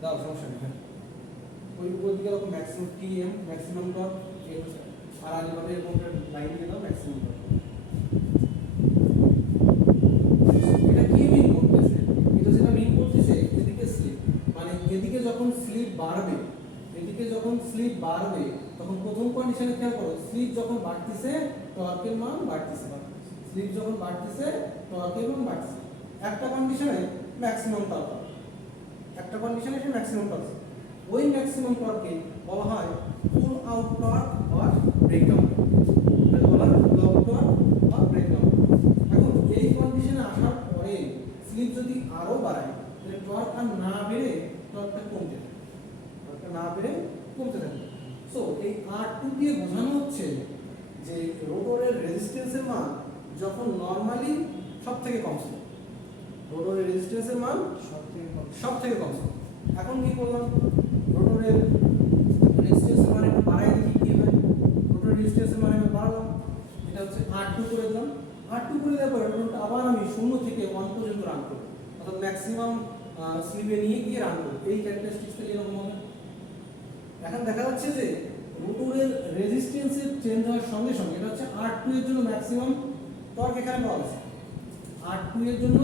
দাও সমস্যা নেই, হ্যাঁ ওই উপর দিকে এরকম ম্যাক্সিমাম টিএম ম্যাক্সিমাম ডট আর আলিভাবে এরকম লাইন দিয়ে দাও ম্যাক্সিমাম ডট। এটা কি মিন করতেছে, এটা যেটা মিন করতেছে এদিকে স্লিপ, মানে এদিকে যখন স্লিপ বাড়বে, এদিকে যখন স্লিপ বাড়বে তখন প্রথম কন্ডিশনে খেয়াল করো, স্লিপ যখন বাড়তেছে টর্কের মান বাড়তেছে, স্লিপ যখন বাড়তেছে টর্কের মান বাড়তেছে। একটা কন্ডিশনে ম্যাক্সিমাম টর্ক, একটা কন্ডিশনে সে ম্যাক্সিমাম টর্ক, ওই ম্যাক্সিমাম টর্ককে বলা হয় ফুল আউট টর্ক অর ব্রেকডাউন, এটা বলা হয় ফুল আউট টর্ক অর ব্রেকডাউন। এখন এই কন্ডিশনে আসার পরে স্লিপ যদি আরো বাড়ায় তাহলে টর্ক আর না বেড়ে টর্কটা কমতে থাকে, টর্কটা না বেড়ে কমতে থাকে। সো এই R2 দিয়ে বোঝানো হচ্ছে যে রোটরের রেজিস্ট্যান্সের মান যখন নরমালি সবথেকে কম ছিল, রোটরের রেজিস্ট্যান্সের মান সবথেকে কম ছিল। এখন কি করলাম, রোটরের রেজিস্ট্যান্সের মান একটু বাড়াই দেখি কি হয়। রোটরের রেজিস্ট্যান্সের মানে আমি বাড়ালাম, এটা হচ্ছে R2 করে দিলাম। R2 করে দেওয়ার পর মোটরটা আবার আমি 0 থেকে 1 পর্যন্ত রান করব, অর্থাৎ ম্যাক্সিমাম স্লিপে নিয়ে গিয়ে রান করব। এই ক্যারেক্টারিস্টিক্সটা এরকম হবে। এখন দেখা যাচ্ছে যে মোটরের রেজিস্ট্যান্সের চেঞ্জ হওয়ার সঙ্গে সঙ্গে এটা হচ্ছে R2 এর জন্য ম্যাক্সিমাম টর্ক এখানে পাওয়া গেছে, R2 এর জন্য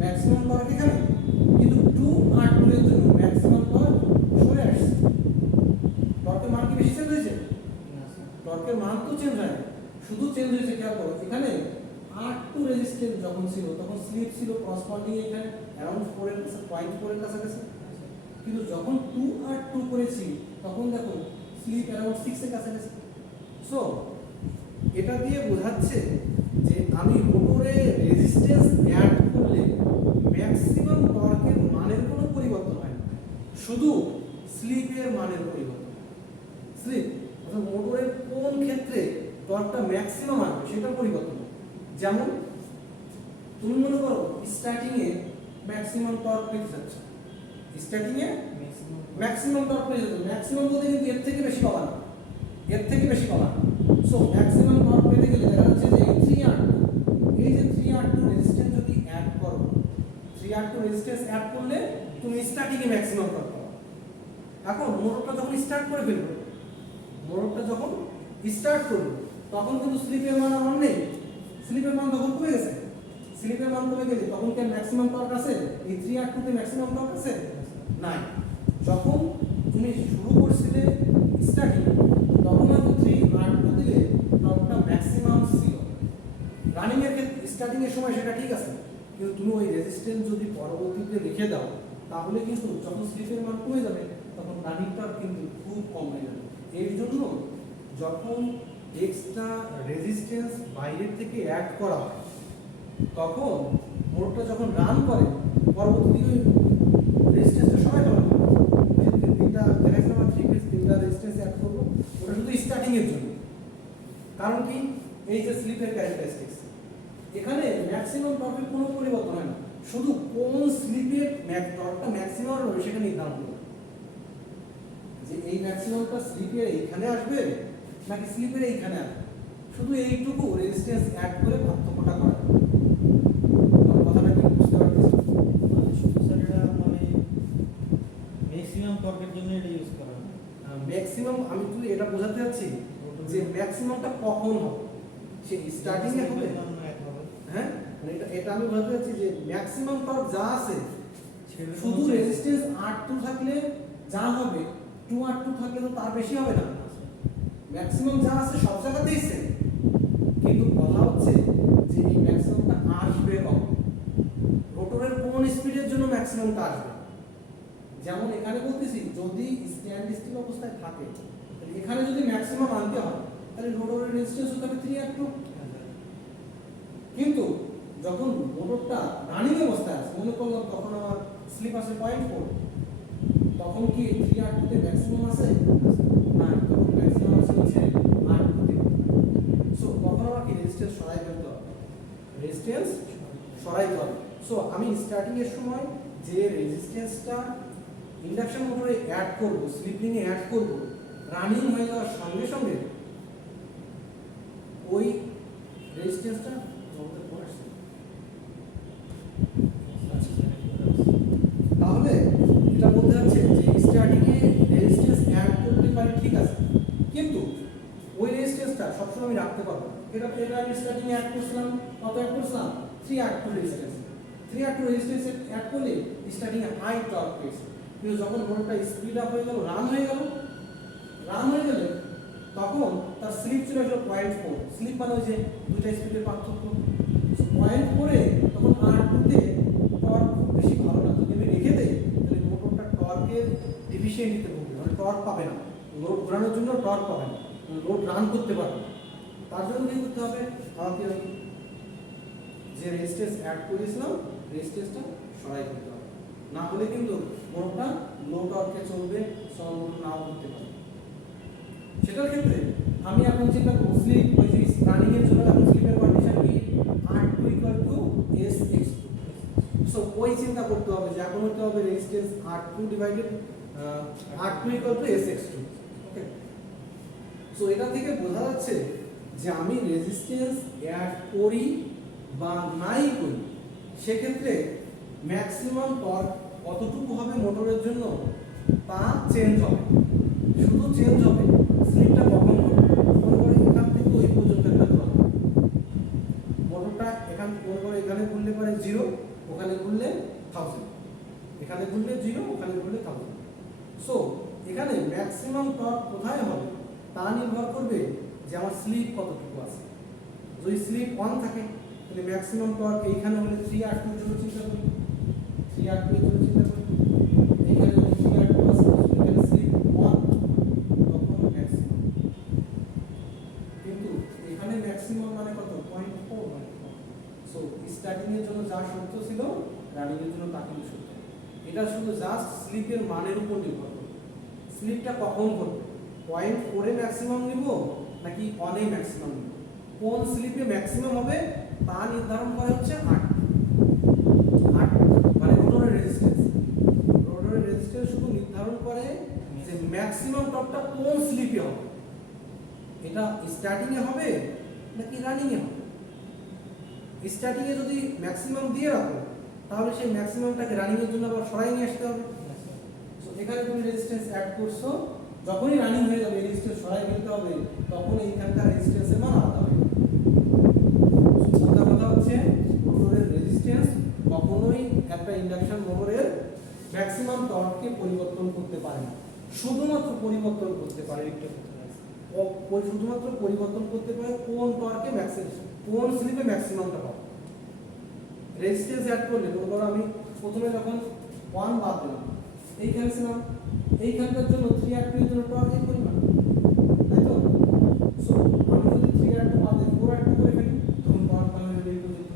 ম্যাক্সিমাম টর্ক এখানে, কিন্তু 2R2 এর জন্য ম্যাক্সিমাম টর্ক সরে আসছে। টর্কের মান কি বেশি চেঞ্জ হয়েছে? টর্কের মান তো চেঞ্জ হয় না, শুধু চেঞ্জ হয়েছে খেয়াল করো এখানে R2 রেজিস্ট্যান্স যখন ছিল তখন স্লিপ ছিল করসপন্ডিং এখানে অ্যারাউন্ড 4 এর কাছে, 0.4 এর কাছাকাছি, কিন্তু যখন 2R2 করেছি তখন দেখো স্লিপ অ্যারাউন্ড 6 এর কাছাকাছি। সো এটা দিয়ে বোঝাচ্ছে যে আমি মোটরে রেজিস্ট্যান্স অ্যাড করলে ম্যাক্সিমাম টর্কের মানের কোনো পরিবর্তন হয় না, শুধু স্লিপের মানের পরিবর্তন। স্লিপ অর্থাৎ মোটরের কোন ক্ষেত্রে টর্কটা ম্যাক্সিমাম আসবে সেটার পরিবর্তন। যেমন তুমি মনে করো স্টার্টিং এ ম্যাক্সিমাম টর্ক পেতে যাচ্ছ, স্টার্টিং এ ম্যাক্সিমাম টর্ক পেতে যাচ্ছ, ম্যাক্সিমাম বলতে কিন্তু এর থেকে বেশি পাবা না, এর থেকে বেশি পাবা না। সো ম্যাক্সিমাম টর্ক পেতে গেলে দেখা যাচ্ছে যে এই যে 3R2 রেজিস্ট্যান্স যদি অ্যাড করো, 3R2 রেজিস্ট্যান্স অ্যাড করলে তুমি স্টার্টিং এ ম্যাক্সিমাম টর্ক পাবে। এখন মোটরটা যখন স্টার্ট করে ফেলবে, মোটরটা যখন স্টার্ট করবে তখন কিন্তু স্লিপের মান আর নেই, স্লিপের মান তখন কমে গেছে। স্লিপের মান কমে গেলে তখন কি ম্যাক্সিমাম টর্ক আছে? এই 3R2 তে ম্যাক্সিমাম টর্ক আছে? নাই। যখন তুমি শুরু করছিলে স্টার্টিং তখন হয়তো 3R2 দিলে টর্কটা ম্যাক্সিমাম ছিল, রানিং এর ক্ষেত্রে স্টার্টিং এর সময় সেটা ঠিক আছে, কিন্তু তুমি ওই রেজিস্ট্যান্স যদি পরবর্তীতে রেখে দাও তাহলে কিন্তু যখন স্লিপের মান কমে যাবে তখন রানিং টর্ক কিন্তু খুব কম হয়ে যাবে। এর জন্য যখন এক্সট্রা রেজিস্ট্যান্স বাইরের থেকে অ্যাড করা হয় তখন মোটরটা যখন রান করে পরবর্তীতে রেজিস্ট্যান্সটা সবাই করা হয়, তিনটা দেখাচ্ছিলাম আমরা 3 ফেজ 3টা রেজিস্ট্যান্স অ্যাড করবো, ওটা শুধু স্টার্টিং এর জন্য। কারণ কি? এই যে স্লিপের ক্যারেক্টারিস্টিক্স, এখানে ম্যাক্সিমাম টর্কের কোনো পরিবর্তন হয় না, শুধু কোন স্লিপের টর্কটা ম্যাক্সিমাম হবে সেটা নির্ধারণ করবে, যে এই ম্যাক্সিমামটা স্লিপের এইখানে আসবে নাকি স্লিপের এইখানে আসবে, শুধু এইটুকু রেজিস্ট্যান্স অ্যাড করে পার্থক্যটা করা। আমার কথাটা কি বুঝতে পারতেছ? শুধু স্যার এটা মানে ম্যাক্সিমাম টর্কের জন্য এটা ইউজ করা হয়। ম্যাক্সিমাম আমি তো এটা বোঝাতে চাচ্ছি যে ম্যাক্সিমামটা কখন হবে, সে স্টার্টিং এ হবে, হ্যাঁ মানে এটা আমি বোঝাতে চাচ্ছি যে ম্যাক্সিমাম টর্ক যা আছে শুধু রেজিস্ট্যান্স R2 থাকলে যা হবে 2R2 থাকলে তো তার বেশি হবে না, ম্যাক্সিমাম যা আছে সব জায়গাতেই সেম, কিন্তু কথা হচ্ছে যে এই ম্যাক্সিমামটা আসবে কখন, রোটরের কোন স্পিডের জন্য ম্যাক্সিমামটা আসবে। যেমন এখানে বলতেছি যদি স্ট্যান্ড স্টিল অবস্থায় থাকে তাহলে এখানে যদি ম্যাক্সিমাম আনতে হয় তাহলে রোটরের রেজিস্ট্যান্স হতে হবে 3R2, কিন্তু যখন মোটরটা রানিং অবস্থায় আছে মনে করলাম তখন আমার স্লিপ আছে 0.4, তখন কি 3R2 তে ম্যাক্সিমাম আছে? না, তখন ম্যাক্সিমাম আছে হচ্ছে R2 তে। সো তখন আমাকে রেজিস্ট্যান্স সরাই ফেলতে হবে, রেজিস্ট্যান্স সরাইতে হবে। সো আমি স্টার্টিং এর সময় যে রেজিস্ট্যান্সটা ইন্ডাকশন মোটরে অ্যাড করব, স্লিপিং এ অ্যাড করব, রানিং হয়ে যাওয়ার সঙ্গে সঙ্গে ওই রেজিস্ট্যান্সটা আমাদের পড়ে আসছে। তাহলে এটা বলতে যাচ্ছে যে স্টার্টিং এ রেজিস্ট্যান্স অ্যাড করতে পারি ঠিক আছে, কিন্তু ওই রেজিস্ট্যান্সটা সবসময় আমি রাখতে পারবো না। এটা আমি স্টার্টিং এ অ্যাড করছিলাম, কত অ্যাড করছিলাম? 3R2 resistance. 3R2 resistance add করলে স্টার্টিং এ হাই টর্ক পেয়েছে, কিন্তু যখন মোটরটা স্পিড আপ হয়ে গেল, রান হয়ে গেলে তখন তার স্লিপ ছিল 0.4, স্লিপ মানে ওই যে দুইটা স্পিডের পার্থক্য, 0.4 এ তখন R2 তে টর্ক খুব বেশি ভালো না, যদি আমি রেখে দেই তাহলে মোটরটা টর্কের ডিফিসিয়েন্সিতে ভুগবে, মানে টর্ক পাবে না, লোড ঘোরানোর জন্য টর্ক পাবে না, লোড রান করতে পারবে না। তার জন্য কি করতে হবে? আমাকে যে রেজিস্ট্যান্স অ্যাড করেছিলাম রেজিস্ট্যান্সটা সরাই দিতে হবে, না হলে কিন্তু মোটরটা লো টর্কে চলবে, সব মোটর নাও করতে পারে। সেটার ক্ষেত্রে আমি এখন চিন্তা করব স্লিপ, ওই যে রানিং এর জন্য এখন স্লিপের কন্ডিশন কি? R2 = SX2। সো ওই চিন্তা করতে হবে যে এখন হতে হবে রেজিস্ট্যান্স R2 / R2 = SX2। ওকে, সো এটা থেকে বোঝা যাচ্ছে যে আমি রেজিস্ট্যান্স অ্যাড করি বা নাই করি সেক্ষেত্রে ম্যাক্সিমাম টর্ক কতটুকু হবে মোটরের জন্য তা চেঞ্জ হবে। শুধু চেঞ্জ হবে স্লিপটা কখন হবে। মনে করে এখান থেকে ওই পর্যন্ত একটা টর্ক, মোটরটা মনে করে এখানে ঘুরলে পরে 0, ওখানে ঘুরলে 1000, এখানে ঘুরলে 0, ওখানে ঘুরলে 1000। সো এখানে ম্যাক্সিমাম টর্ক কোথায় হবে তা নির্ভর করবে যে আমার স্লিপ কতটুকু আছে। যদি স্লিপ 1 থাকে তাহলে ম্যাক্সিমাম টর্ক এইখানে হলে 3R2 এর জন্য চিন্তা করি, 3R2 এর জন্য চিন্তা করি, এখানে যদি 3R2 আছে এখানে স্লিপ 1 তখন ম্যাক্সিমাম। কিন্তু এখানে ম্যাক্সিমাম মানে কত 0.4। সো স্টার্টিং এর জন্য যা শর্ত ছিল রানিং এর জন্য তা কিন্তু সত্য। এটা শুধু জাস্ট স্লিপের মানের উপর নির্ভর করে। স্লিপটা কখন করবে 0.4 এ ম্যাক্সিমাম নিব নাকি 1 এ ম্যাক্সিমাম নিব, কোন স্লিপে ম্যাক্সিমাম হবে তা নির্ধারণ করে হচ্ছে 8 মানে রোটরের রেজিস্ট্যান্স। রোটরের রেজিস্ট্যান্স শুধু নির্ধারণ করে যে ম্যাক্সিমাম টর্কটা কোন স্লিপে হবে, এটা স্টার্টিং এ হবে নাকি রানিং এ হবে। স্টার্টিং এ যদি ম্যাক্সিমাম দিয়ে রাখো তাহলে সেই ম্যাক্সিমামটাকে রানিং এর জন্য আবার সরাই নিয়ে আসতে হবে। সো এখানে তুমি রেজিস্ট্যান্স অ্যাড করছো, যখনই রানিং হয়ে যাবে রেজিস্ট্যান্স সরাই ফেলতে হবে, তখন এইখানকার রেজিস্ট্যান্সের মান আলাদা হবে। কথা হচ্ছে মোটরের রেজিস্ট্যান্স কখনোই একটা ইন্ডাকশন মোটরের ম্যাক্সিমাম টর্ককে পরিবর্তন করতে পারে না, শুধুমাত্র পরিবর্তন করতে পারে শুধুমাত্র পরিবর্তন করতে পারে কোন টর্কে ম্যাক্সিমাম, কোন স্লিপে ম্যাক্সিমামটা পাবো। রেজিস্ট্যান্স অ্যাড করলে মনে করো আমি প্রথমে যখন 1 বাদ দিলাম, এইখানে ছিলাম, এইখানকার জন্য 3R2 এর জন্য টর্ক এই পরিমাণ, তাই তো। সো আমি যদি 3R2 বাদে 4R2 করে ফেলি তখন টর্ক পাওয়া যাবে এই পর্যন্ত।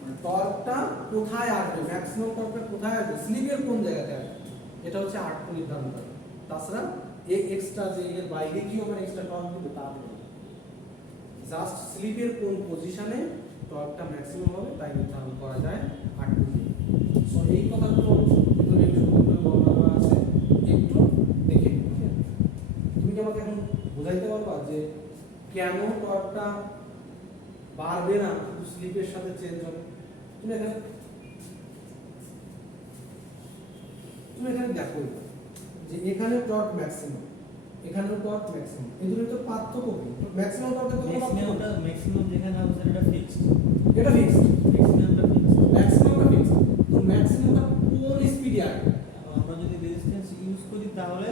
মানে টর্কটা কোথায় আসবে, ম্যাক্সিমাম টর্কটা কোথায় আসবে, স্লিপের কোন জায়গাতে আসবে, এটা হচ্ছে R2 নির্ধারণ করে। তাছাড়া এই এক্সট্রা যে এর বাইরে কি হবে এক্সট্রা টর্ক দিবে তা হবে, জাস্ট স্লিপের কোন পজিশনে টর্কটা ম্যাক্সিমাম হবে তাই নির্ধারণ করা যায় R2 দিয়ে। সো এই কথাগুলো ভিতরে সুন্দর করে বর্ণনা করা আছে, একটু দেখে নিন। তুমি কি আমাকে এখন বোঝাইতে পারবা যে কেন টর্কটা বাড়বে না শুধু স্লিপের সাথে চেঞ্জ হবে। তুমি এখানে দেখো যে এখানে টর্ক ম্যাক্সিমাম, এখানেও টর্ক ম্যাক্সিমাম, এই দুটোর তো পার্থক্য কি? ম্যাক্সিমাম টর্কের তো ম্যাক্সিমাম যেখানে হবে স্যার এটা ফিক্সড, এটা ফিক্সড, ম্যাক্সিমামটা ফিক্সড। তো ম্যাক্সিমামটা কোন স্পিডে আসবে? আমরা যদি রেজিস্ট্যান্স ইউজ করি তাহলে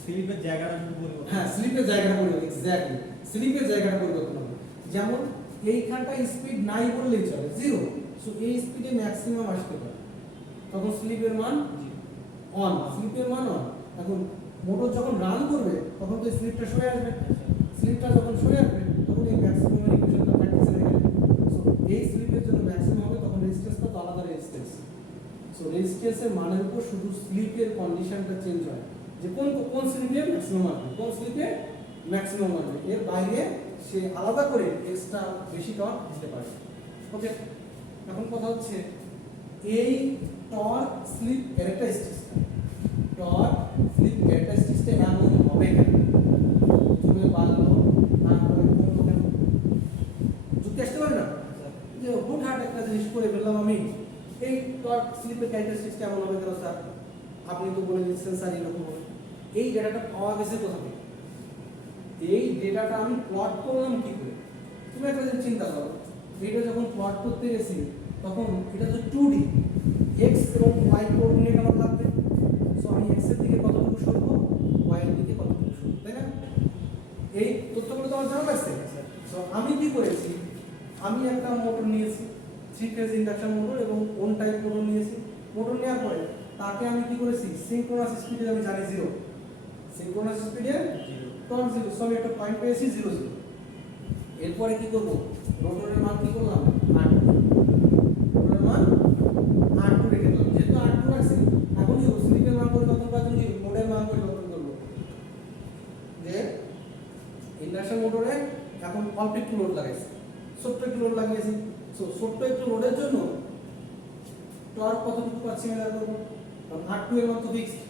স্লিপের জায়গাটা শুধু পরিবর্তন, হ্যাঁ স্লিপের জায়গাটা পরিবর্তন, এক্স্যাক্টলি স্লিপের জায়গাটা পরিবর্তন হবে। যেমন এইখানটা স্পিড নাই বললেই চলে 0, সো এই স্পিডে ম্যাক্সিমাম আসতে পারে, তখন স্লিপের মান 1, স্লিপের মান 1। এখন মোটর যখন রান করবে তখন তো স্লিপটা সরে আসবে, স্লিপটা যখন সরে আসবে তখন এই ম্যাক্সিমামের ইকুয়েশনটা প্র্যাকটিস হয়ে গেল। সো এই স্লিপের জন্য ম্যাক্সিমাম হবে তখন রেজিস্ট্যান্সটা তো আলাদা রেজিস্ট্যান্স। সো রেজিস্ট্যান্সের মানের উপর শুধু স্লিপের কন্ডিশনটা চেঞ্জ হয় যে কোন স্লিপে ম্যাক্সিমাম আসবে, কোন স্লিপে ম্যাক্সিমাম আসবে, এর বাইরে সে আলাদা করে এক্সট্রা বেশি টর্ক দিতে পারে। ওকে, এখন কথা হচ্ছে এই টর্ক স্লিপ ক্যারেক্টারিস্টিক্সটা, টর্ক স্লিপ ক্যারেক্টারিস্টিক্সটা এমন হবে কেন, তুমি বাড়লো তারপরে কমলো কেন, যুক্তি আসতে পারে না যে হুটহাট একটা জিনিস করে ফেললাম আমি, এই টর্ক স্লিপের ক্যারেক্টারিস্টিক্সটা এমন হবে কেন স্যার, আপনি তো বলে দিচ্ছেন স্যার এরকম হবে। এই ডেটাটা পাওয়া গেছে কোথা থেকে, এই ডেটাটা আমি প্লট করলাম কি করে। তুমি একটা জিনিস চিন্তা করো, এটা যখন প্লট করতে গেছি তখন এটা তো 2D, এক্স এবং ওয়াই কোঅর্ডিনেট আমার লাগবে। সো আমি এক্স এর দিকে কতটুকু সরবো, ওয়াই এর দিকে কতটুকু সরবো, তাই না? এই তথ্যগুলো তো আমার জানা আছে। সো আমি কি করেছি, আমি একটা মোটর নিয়েছি, 3 ফেজ ইন্ডাকশন মোটর এবং ওন টাইপ মোটর নিয়েছি। মোটর নেওয়ার পরে তাকে আমি কি করেছি, সিনক্রোনাস স্পিডে আমি জানি 0, সিনক্রোনাস স্পিডে টর্ক 0, সো আমি একটা পয়েন্ট পেয়েছি 0 0। এরপরে কি করব, রোটরের মান কি করলাম R2, রোটরের মান R2 রেখে দিলাম। যেহেতু R2 রাখছি এখন কি স্লিপের মান পরিবর্তন করার জন্য মোটরের মান পরিবর্তন করব, যে ইন্ডাকশন মোটরে এখন অল্প একটু লোড লাগাইছি, ছোট্ট একটু লোড লাগিয়েছি। সো ছোট্ট একটু লোডের জন্য টর্ক কতটুকু পাচ্ছি মেজার করব, কারণ R2 এর মান তো ফিক্সড,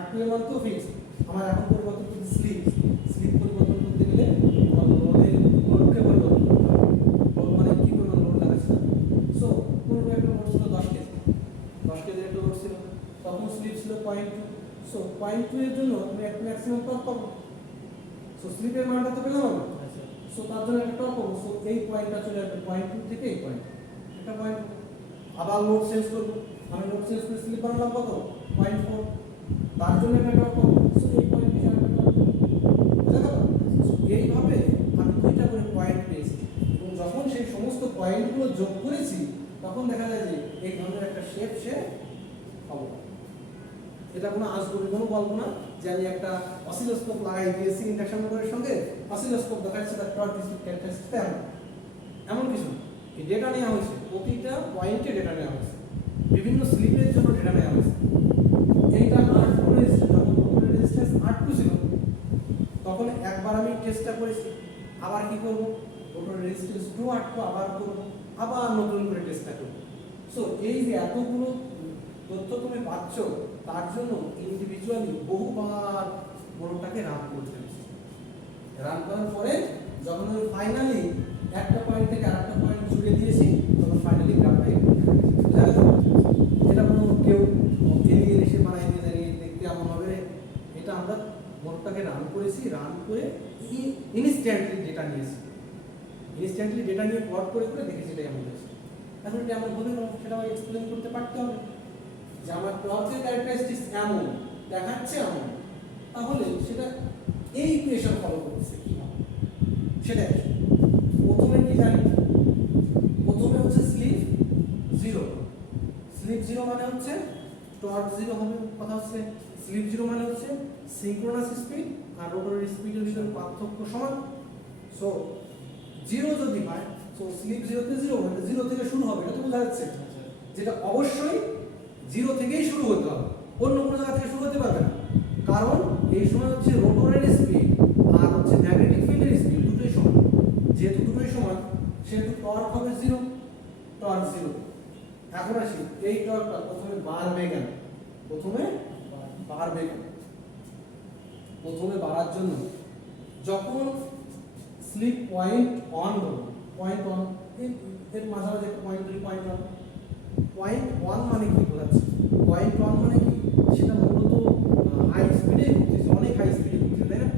R2 এর মান তো ফিক্সড। আমার এখন পরিবর্তন করতে স্লিপ পরিবর্তন করতে গেলে আমার লোডকে পরিবর্তন করতে হবে। লোড মানে কি পরিমাণ লোড লাগাচ্ছে। সো পূর্বে একটা লোড ছিল 10 কেজি, 10 কেজির একটা লোড ছিল, তখন স্লিপ ছিল 0.2। সো 0.2 এর জন্য তুমি একটা ম্যাক্সিমাম টর্ক পাবো। সো স্লিপের মানটা তো পেলাম আমরা। সো তার জন্য একটা টর্ক পাবো। সো এই পয়েন্টটা চলে আসবে 0.2 থেকে এই পয়েন্ট, একটা পয়েন্ট। আবার লোড চেঞ্জ করবো, আমি লোড চেঞ্জ করে স্লিপ বানালাম কত 0.4, তার জন্য একটা টর্ক পাবো। সো এই পয়েন্ট হিসাবে একটা টর্ক পাবো। বুঝা গেল? সো এইভাবে আমি দুইটা করে পয়েন্ট পেয়েছি, এবং যখন সেই সমস্ত পয়েন্টগুলো যোগ করেছি তখন দেখা যায় যে এই ধরনের একটা শেপ সে পাবো। এটা কোনো আজগুবি কোনো গল্প না যে আমি একটা অসিলোস্কোপ লাগাই দিয়েছি ইন্ডাকশন মোটরের সঙ্গে, অসিলোস্কোপ দেখাচ্ছে তার টর্ক ক্যারেক্টারিস্টিক এমন কিছু না। এই ডেটা নেওয়া হয়েছে, প্রতিটা পয়েন্টে ডেটা নেওয়া হয়েছে, বিভিন্ন স্লিপের জন্য ডেটা নেওয়া হয়েছে। এইটা R2 রেজিস্ট্যান্স, যখন রেজিস্ট্যান্স R2 ছিল তখন একবার আমি টেস্টটা করেছি, আবার কি করব, রোটর রেজিস্ট্যান্স 2R2 আবার করব, আবার নতুন করে টেস্টটা করব। সো এই যে এতগুলো তথ্য তুমি পাচ্ছ, তার জন্য ইন্ডিভিজুয়ালি বহুবার মোটরটাকে রান করতে হবে। রান করার পরে যখন আমি ফাইনালি একটা পয়েন্ট থেকে আরেকটা পয়েন্ট জুড়ে দিয়েছি, তখন ফাইনালি গ্রাফটা এটা কোনো কেউ এলিয়ে এসে বানাই দিয়ে জানিয়ে দেখতে এমন হবে। এটা আমরা মোটরটাকে রান করেছি, রান করে ইনস্ট্যান্টলি ডেটা নিয়েছি, ইনস্ট্যান্টলি ডেটা নিয়ে প্লট করে করে দেখেছি এটা এমন হয়েছে। এখন এটা এমন হবে না, সেটা আমাকে এক্সপ্লেন করতে পারতে হবে যে আমার প্লটের ক্যারেক্টারিস্টিক্স এমন দেখাচ্ছে এমন, তাহলে সেটা এই ইকুয়েশন ফলো করছে কিভাবে সেটা প্রথমে কি জানি। প্রথমে হচ্ছে স্লিপ 0, স্লিপ 0 মানে হচ্ছে টর্ক 0 হবে। কথা হচ্ছে স্লিপ 0 মানে হচ্ছে সিনক্রোনাস স্পিড আর রোটরের স্পিডের ভিতরে পার্থক্য সমান। সো 0 যদি হয়, সো স্লিপ 0 তে 0 মানে 0 থেকে শুরু হবে, এটা তো বোঝা যাচ্ছে, যেটা অবশ্যই 0 থেকেই শুরু হতে হবে, অন্য কোনো জায়গা থেকে শুরু হতে পারবে না। কারণ এই সময় হচ্ছে রোটরের স্পিড আর হচ্ছে ম্যাগনেটিক ফিল্ডের স্পিড দুটোই সমান। যেহেতু দুটোই সমান, সেহেতু টর্ক হবে 0, টর্ক 0। এখন আসি এই টর্কটা প্রথমে বাড়বে কেন, প্রথমে বাড়বে কেন, প্রথমে বাড়ার জন্য যখন স্লিপ 0.1 হলো, 0.1 এর মাঝামাঝি একটা পয়েন্ট 0.1, 0.1 মানে কি বোঝাচ্ছে, 0.1 মানে কি, সেটা মূলত হাই স্পিডে ঘুরতেছে, অনেক হাই স্পিডে ঘুরতেছে, তাই না?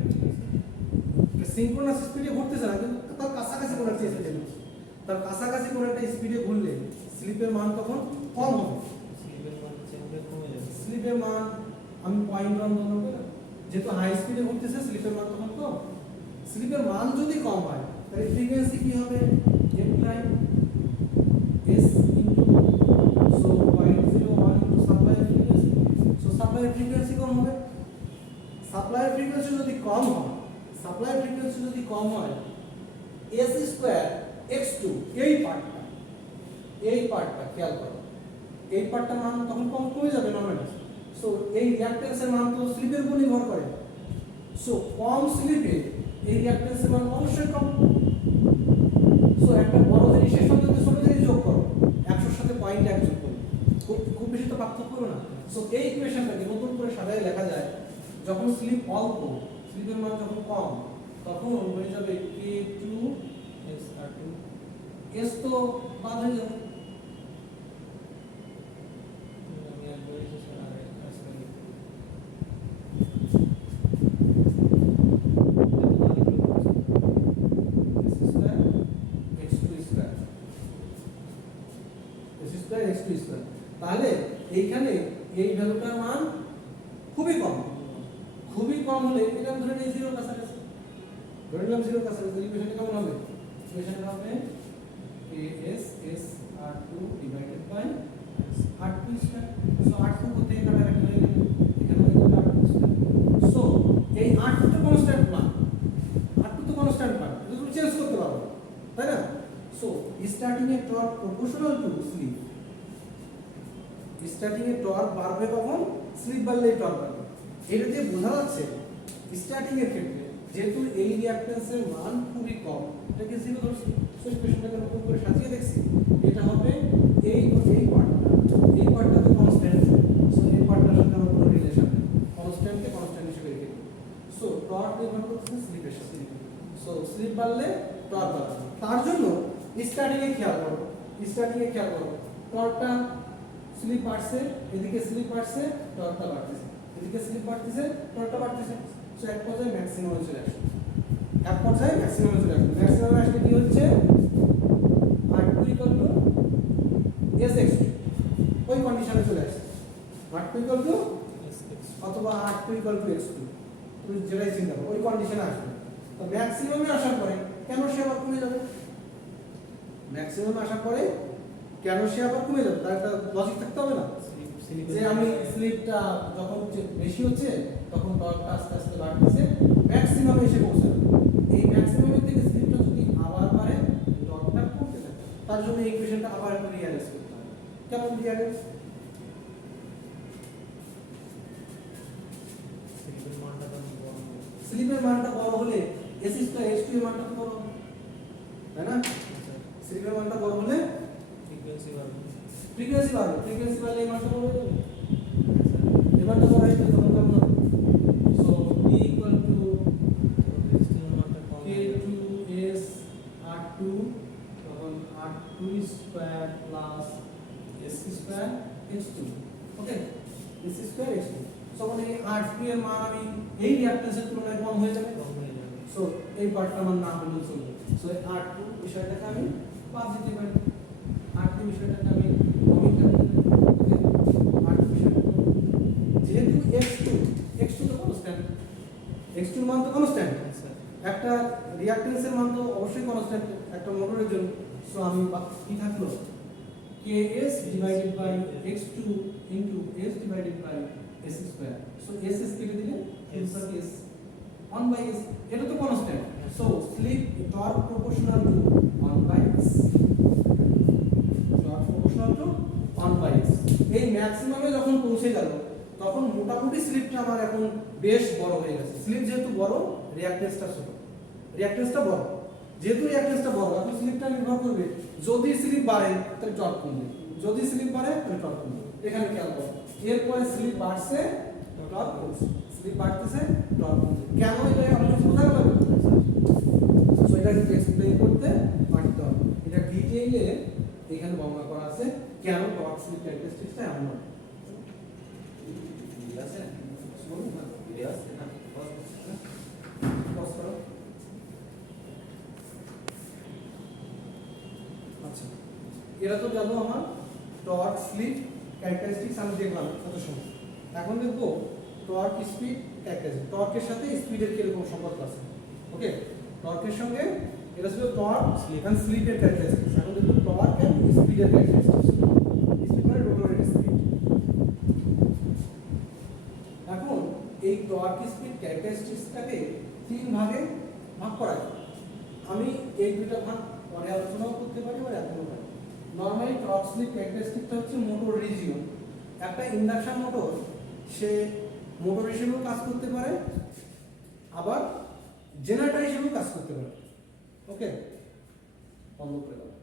সিনক্রোনাস স্পিডে ঘুরতেছে না, কিন্তু তার কাছাকাছি কোনো একটা স্পিডে ঘুরছে। তার কাছাকাছি কোনো একটা স্পিডে ঘুরলে স্লিপের মান তখন কম হবে। স্লিপের মান আমি 0.1 ধরবো না, যেহেতু হাই স্পিডে ঘুরতেছে স্লিপের মান তখন কম। স্লিপের মান যদি কম হয় তাহলে ফ্রিকোয়েন্সি কি হবে, m prime s into so 0.01 into সাপ্লাইয়ের ফ্রিকোয়েন্সি। সো সাপ্লাইয়ের ফ্রিকোয়েন্সি কম হবে। সাপ্লাইয়ের ফ্রিকোয়েন্সি যদি কম হয়, সাপ্লাইয়ের ফ্রিকোয়েন্সি যদি কম হয়, s স্কয়ার x2 এই পার্টটা খেয়াল করো, এই পার্টটার মান তখন কমে যাবে নরমালি। সো এই রিঅ্যাকট্যান্সের মান তো স্লিপের উপর নির্ভর করে। সো কম স্লিপে এই রিঅ্যাকট্যান্সের মান অবশ্যই কম। সো একটা বড় জিনিসের সঙ্গে যদি ছোট জিনিস যোগ করো, 100 এর সাথে 0.1 যোগ করো, খুব বেশি তো পার্থক্য করো না। সো এই ইকুয়েশনটাকে নতুন করে সাজায় লেখা যায়, যখন স্লিপ অল্প, স্লিপের মান যখন কম, তখন হয়ে যাবে k2 s r2, s তো বাদ হয়ে যাবে। তাহলে এইখানে এই ভ্যালুটার মান খুবই কম, খুবই কম হলে এটা ধরে নিই 0 কাছাকাছি, ধরে নিলাম 0 কাছাকাছি। ইকুয়েশনটা কেমন হবে, ইকুয়েশনটা হবে s r2 divided by r2 square. So r2 কোথায় কাটাকাটি হয়ে গেল, এখানে হয়ে গেল r2 স্কয়ার। সো এই r2 তো কনস্ট্যান্ট মান, r2 তো কনস্ট্যান্ট মান, এটা তুমি চেঞ্জ করতে পারো, তাই না? সো স্টার্টিং এর torque proportional to sleep, starting এর টর্ক বাড়বে কখন, স্লিপ বাড়লে টর্ক বাড়বে। এটা দিয়ে বোঝা যাচ্ছে স্টার্টিং এর ক্ষেত্রে যেহেতু এই রিঅ্যাকট্যান্সের মান খুবই কম, এটাকে 0 ধরছি। সো ইকুয়েশনটাকে নতুন করে সাজিয়ে দেখছি, এটা হবে এই পার্টটা তো কনস্ট্যান্ট। সো এই পার্টটার সাথে আমার কোনো রিলেশন নেই, কনস্ট্যান্টকে কনস্ট্যান্ট হিসেবে রেখে দিই। স্টার্টিং এ খেয়াল করো টর্কটা স্লিপ বাড়ছে, এদিকে স্লিপ বাড়ছে, টর্কটা বাড়তেছে, এদিকে স্লিপ বাড়তেছে, টর্কটা বাড়তেছে। সো এক পর্যায়ে ম্যাক্সিমামে চলে আসবে, ম্যাক্সিমামে আসলে কি হচ্ছে r2 sx2 ওই কন্ডিশনে চলে আসছে, r2 অথবা r2 x2 তুমি যেটাই চিন্তা করো ওই কন্ডিশনে আসবে। তো ম্যাক্সিমামে আসার পরে কেন সে আবার কমে যাবে? ম্যাক্সিমামে আসার পরে কেন সে আবার কমে যাবে তার একটা লজিক থাকতে হবে না, যে আমি স্লিপটা যখন বেশি হচ্ছে তখন টর্কটা আস্তে আস্তে বাড়তেছে, ম্যাক্সিমামে এসে পৌঁছাবে। এই ম্যাক্সিমামের থেকে স্লিপটা যদি আবার বাড়ে টর্কটা কমতে থাকে, তার জন্য এই ইকুয়েশনটা আবার একটু রিয়ালাইজ করতে হবে। কেমন রিয়ালাইজ? স্লিপের মানটা বড় হলে s স্কয়ার h2 এর মানটা তো বড় হবে, তাই না? স্লিপের মানটা বড় হলে ফ্রিকোয়েন্সি বাড়বে, এই মানটা বড় হয়ে যাবে, এই মানটা বড় হয়ে গেলে তখন কেমন হবে? সো t k2s r2 তখন r2 square plus s square h2, ওকে, s স্কয়ার h2। তখন এই r2 এর মান আমি এই রিঅ্যাকট্যান্সের তুলনায় কম হয়ে যাবে, সো এই পার্টটা আমার না হলেও চলবে। সো এই r2 বিষয়টাকে আমি বাদ দিতে পারি, r2 বিষয়টাকে আমি কমিয়ে দিতে পারি, ওকে, r2 বিষয়টা যেহেতু x2 তো কনস্ট্যান্ট, x2 এর মান তো কনস্ট্যান্ট, একটা রিঅ্যাকট্যান্সের মান তো অবশ্যই কনস্ট্যান্ট একটা মোটরের জন্য। সো আমি কি থাকলো ks divided by x2 into s divided by s square. So s কেটে দিলে s 1 বাই s, এটা তো constant. So slip torque proportional to 1 by s, torque proportional to 1 by s। এই ম্যাক্সিমামে যখন পৌঁছে গেল তখন মোটামুটি স্লিপটা আমার এখন বেশ বড় হয়ে গেছে। স্লিপ যেহেতু বড়, রিঅ্যাকট্যান্সটা ছোট, রিঅ্যাকট্যান্সটা বড়, যেহেতু রিঅ্যাকট্যান্সটা বড় এখন স্লিপটা নির্ভর করবে, যদি স্লিপ বাড়ে তাহলে টর্ক কমবে, যদি স্লিপ বাড়ে তাহলে টর্ক কমবে। এখানে খেয়াল করো, এরপরে স্লিপ বাড়ছে টর্ক কমছে, স্লিপ বাড়তেছে টর্ক কমছে, কেন এটা আমাদের বোঝা গেল? সো এটা এক্সপ্লেইন করতে পারতে হবে, এটা ডিটেইলে এখানে বর্ণনা করা আছে কেন টর্ক স্লিপ ক্যারেক্টারিস্টিক্সটা এমন হয়। ঠিক আছে, শুনুন না, ভিডিও আছে না, পজ করো। আচ্ছা, এরা তো গেল আমার টর্ক স্লিপ ক্যারেক্টারিস্টিক্স আমি দেখলাম কত সময়। এখন দেখবো টর্ক স্পিড ক্যারেক্টারিস্টিক্স, টর্কের সাথে স্পিডের কিরকম সম্পর্ক আছে। ওকে, টর্কের সঙ্গে এটা ছিল টর্ক এন্ড স্লিপের ক্যারেক্টারিস্টিক্স, এখন দেখবো টর্ক এন্ড স্পিডের ক্যারেক্টারিস্টিক্স। স্পিড মানে রোটরের স্পিড। এখন এই টর্ক স্পিড ক্যারেক্টারিস্টিক্সটাকে তিন ভাগে ভাগ করা যায়। আমি এই দুটো ভাগ পরে আলোচনাও করতে পারি বা এখনো পারি। নরমালি টর্ক স্লিপ ক্যারেক্টারিস্টিকটা হচ্ছে মোটর রিজিয়ন। একটা ইন্ডাকশন মোটর সে মোটর হিসেবেও কাজ করতে পারে, আবার জেনারেটর হিসেবেও কাজ করতে পারে। ওকে, বন্ধ করে দাও।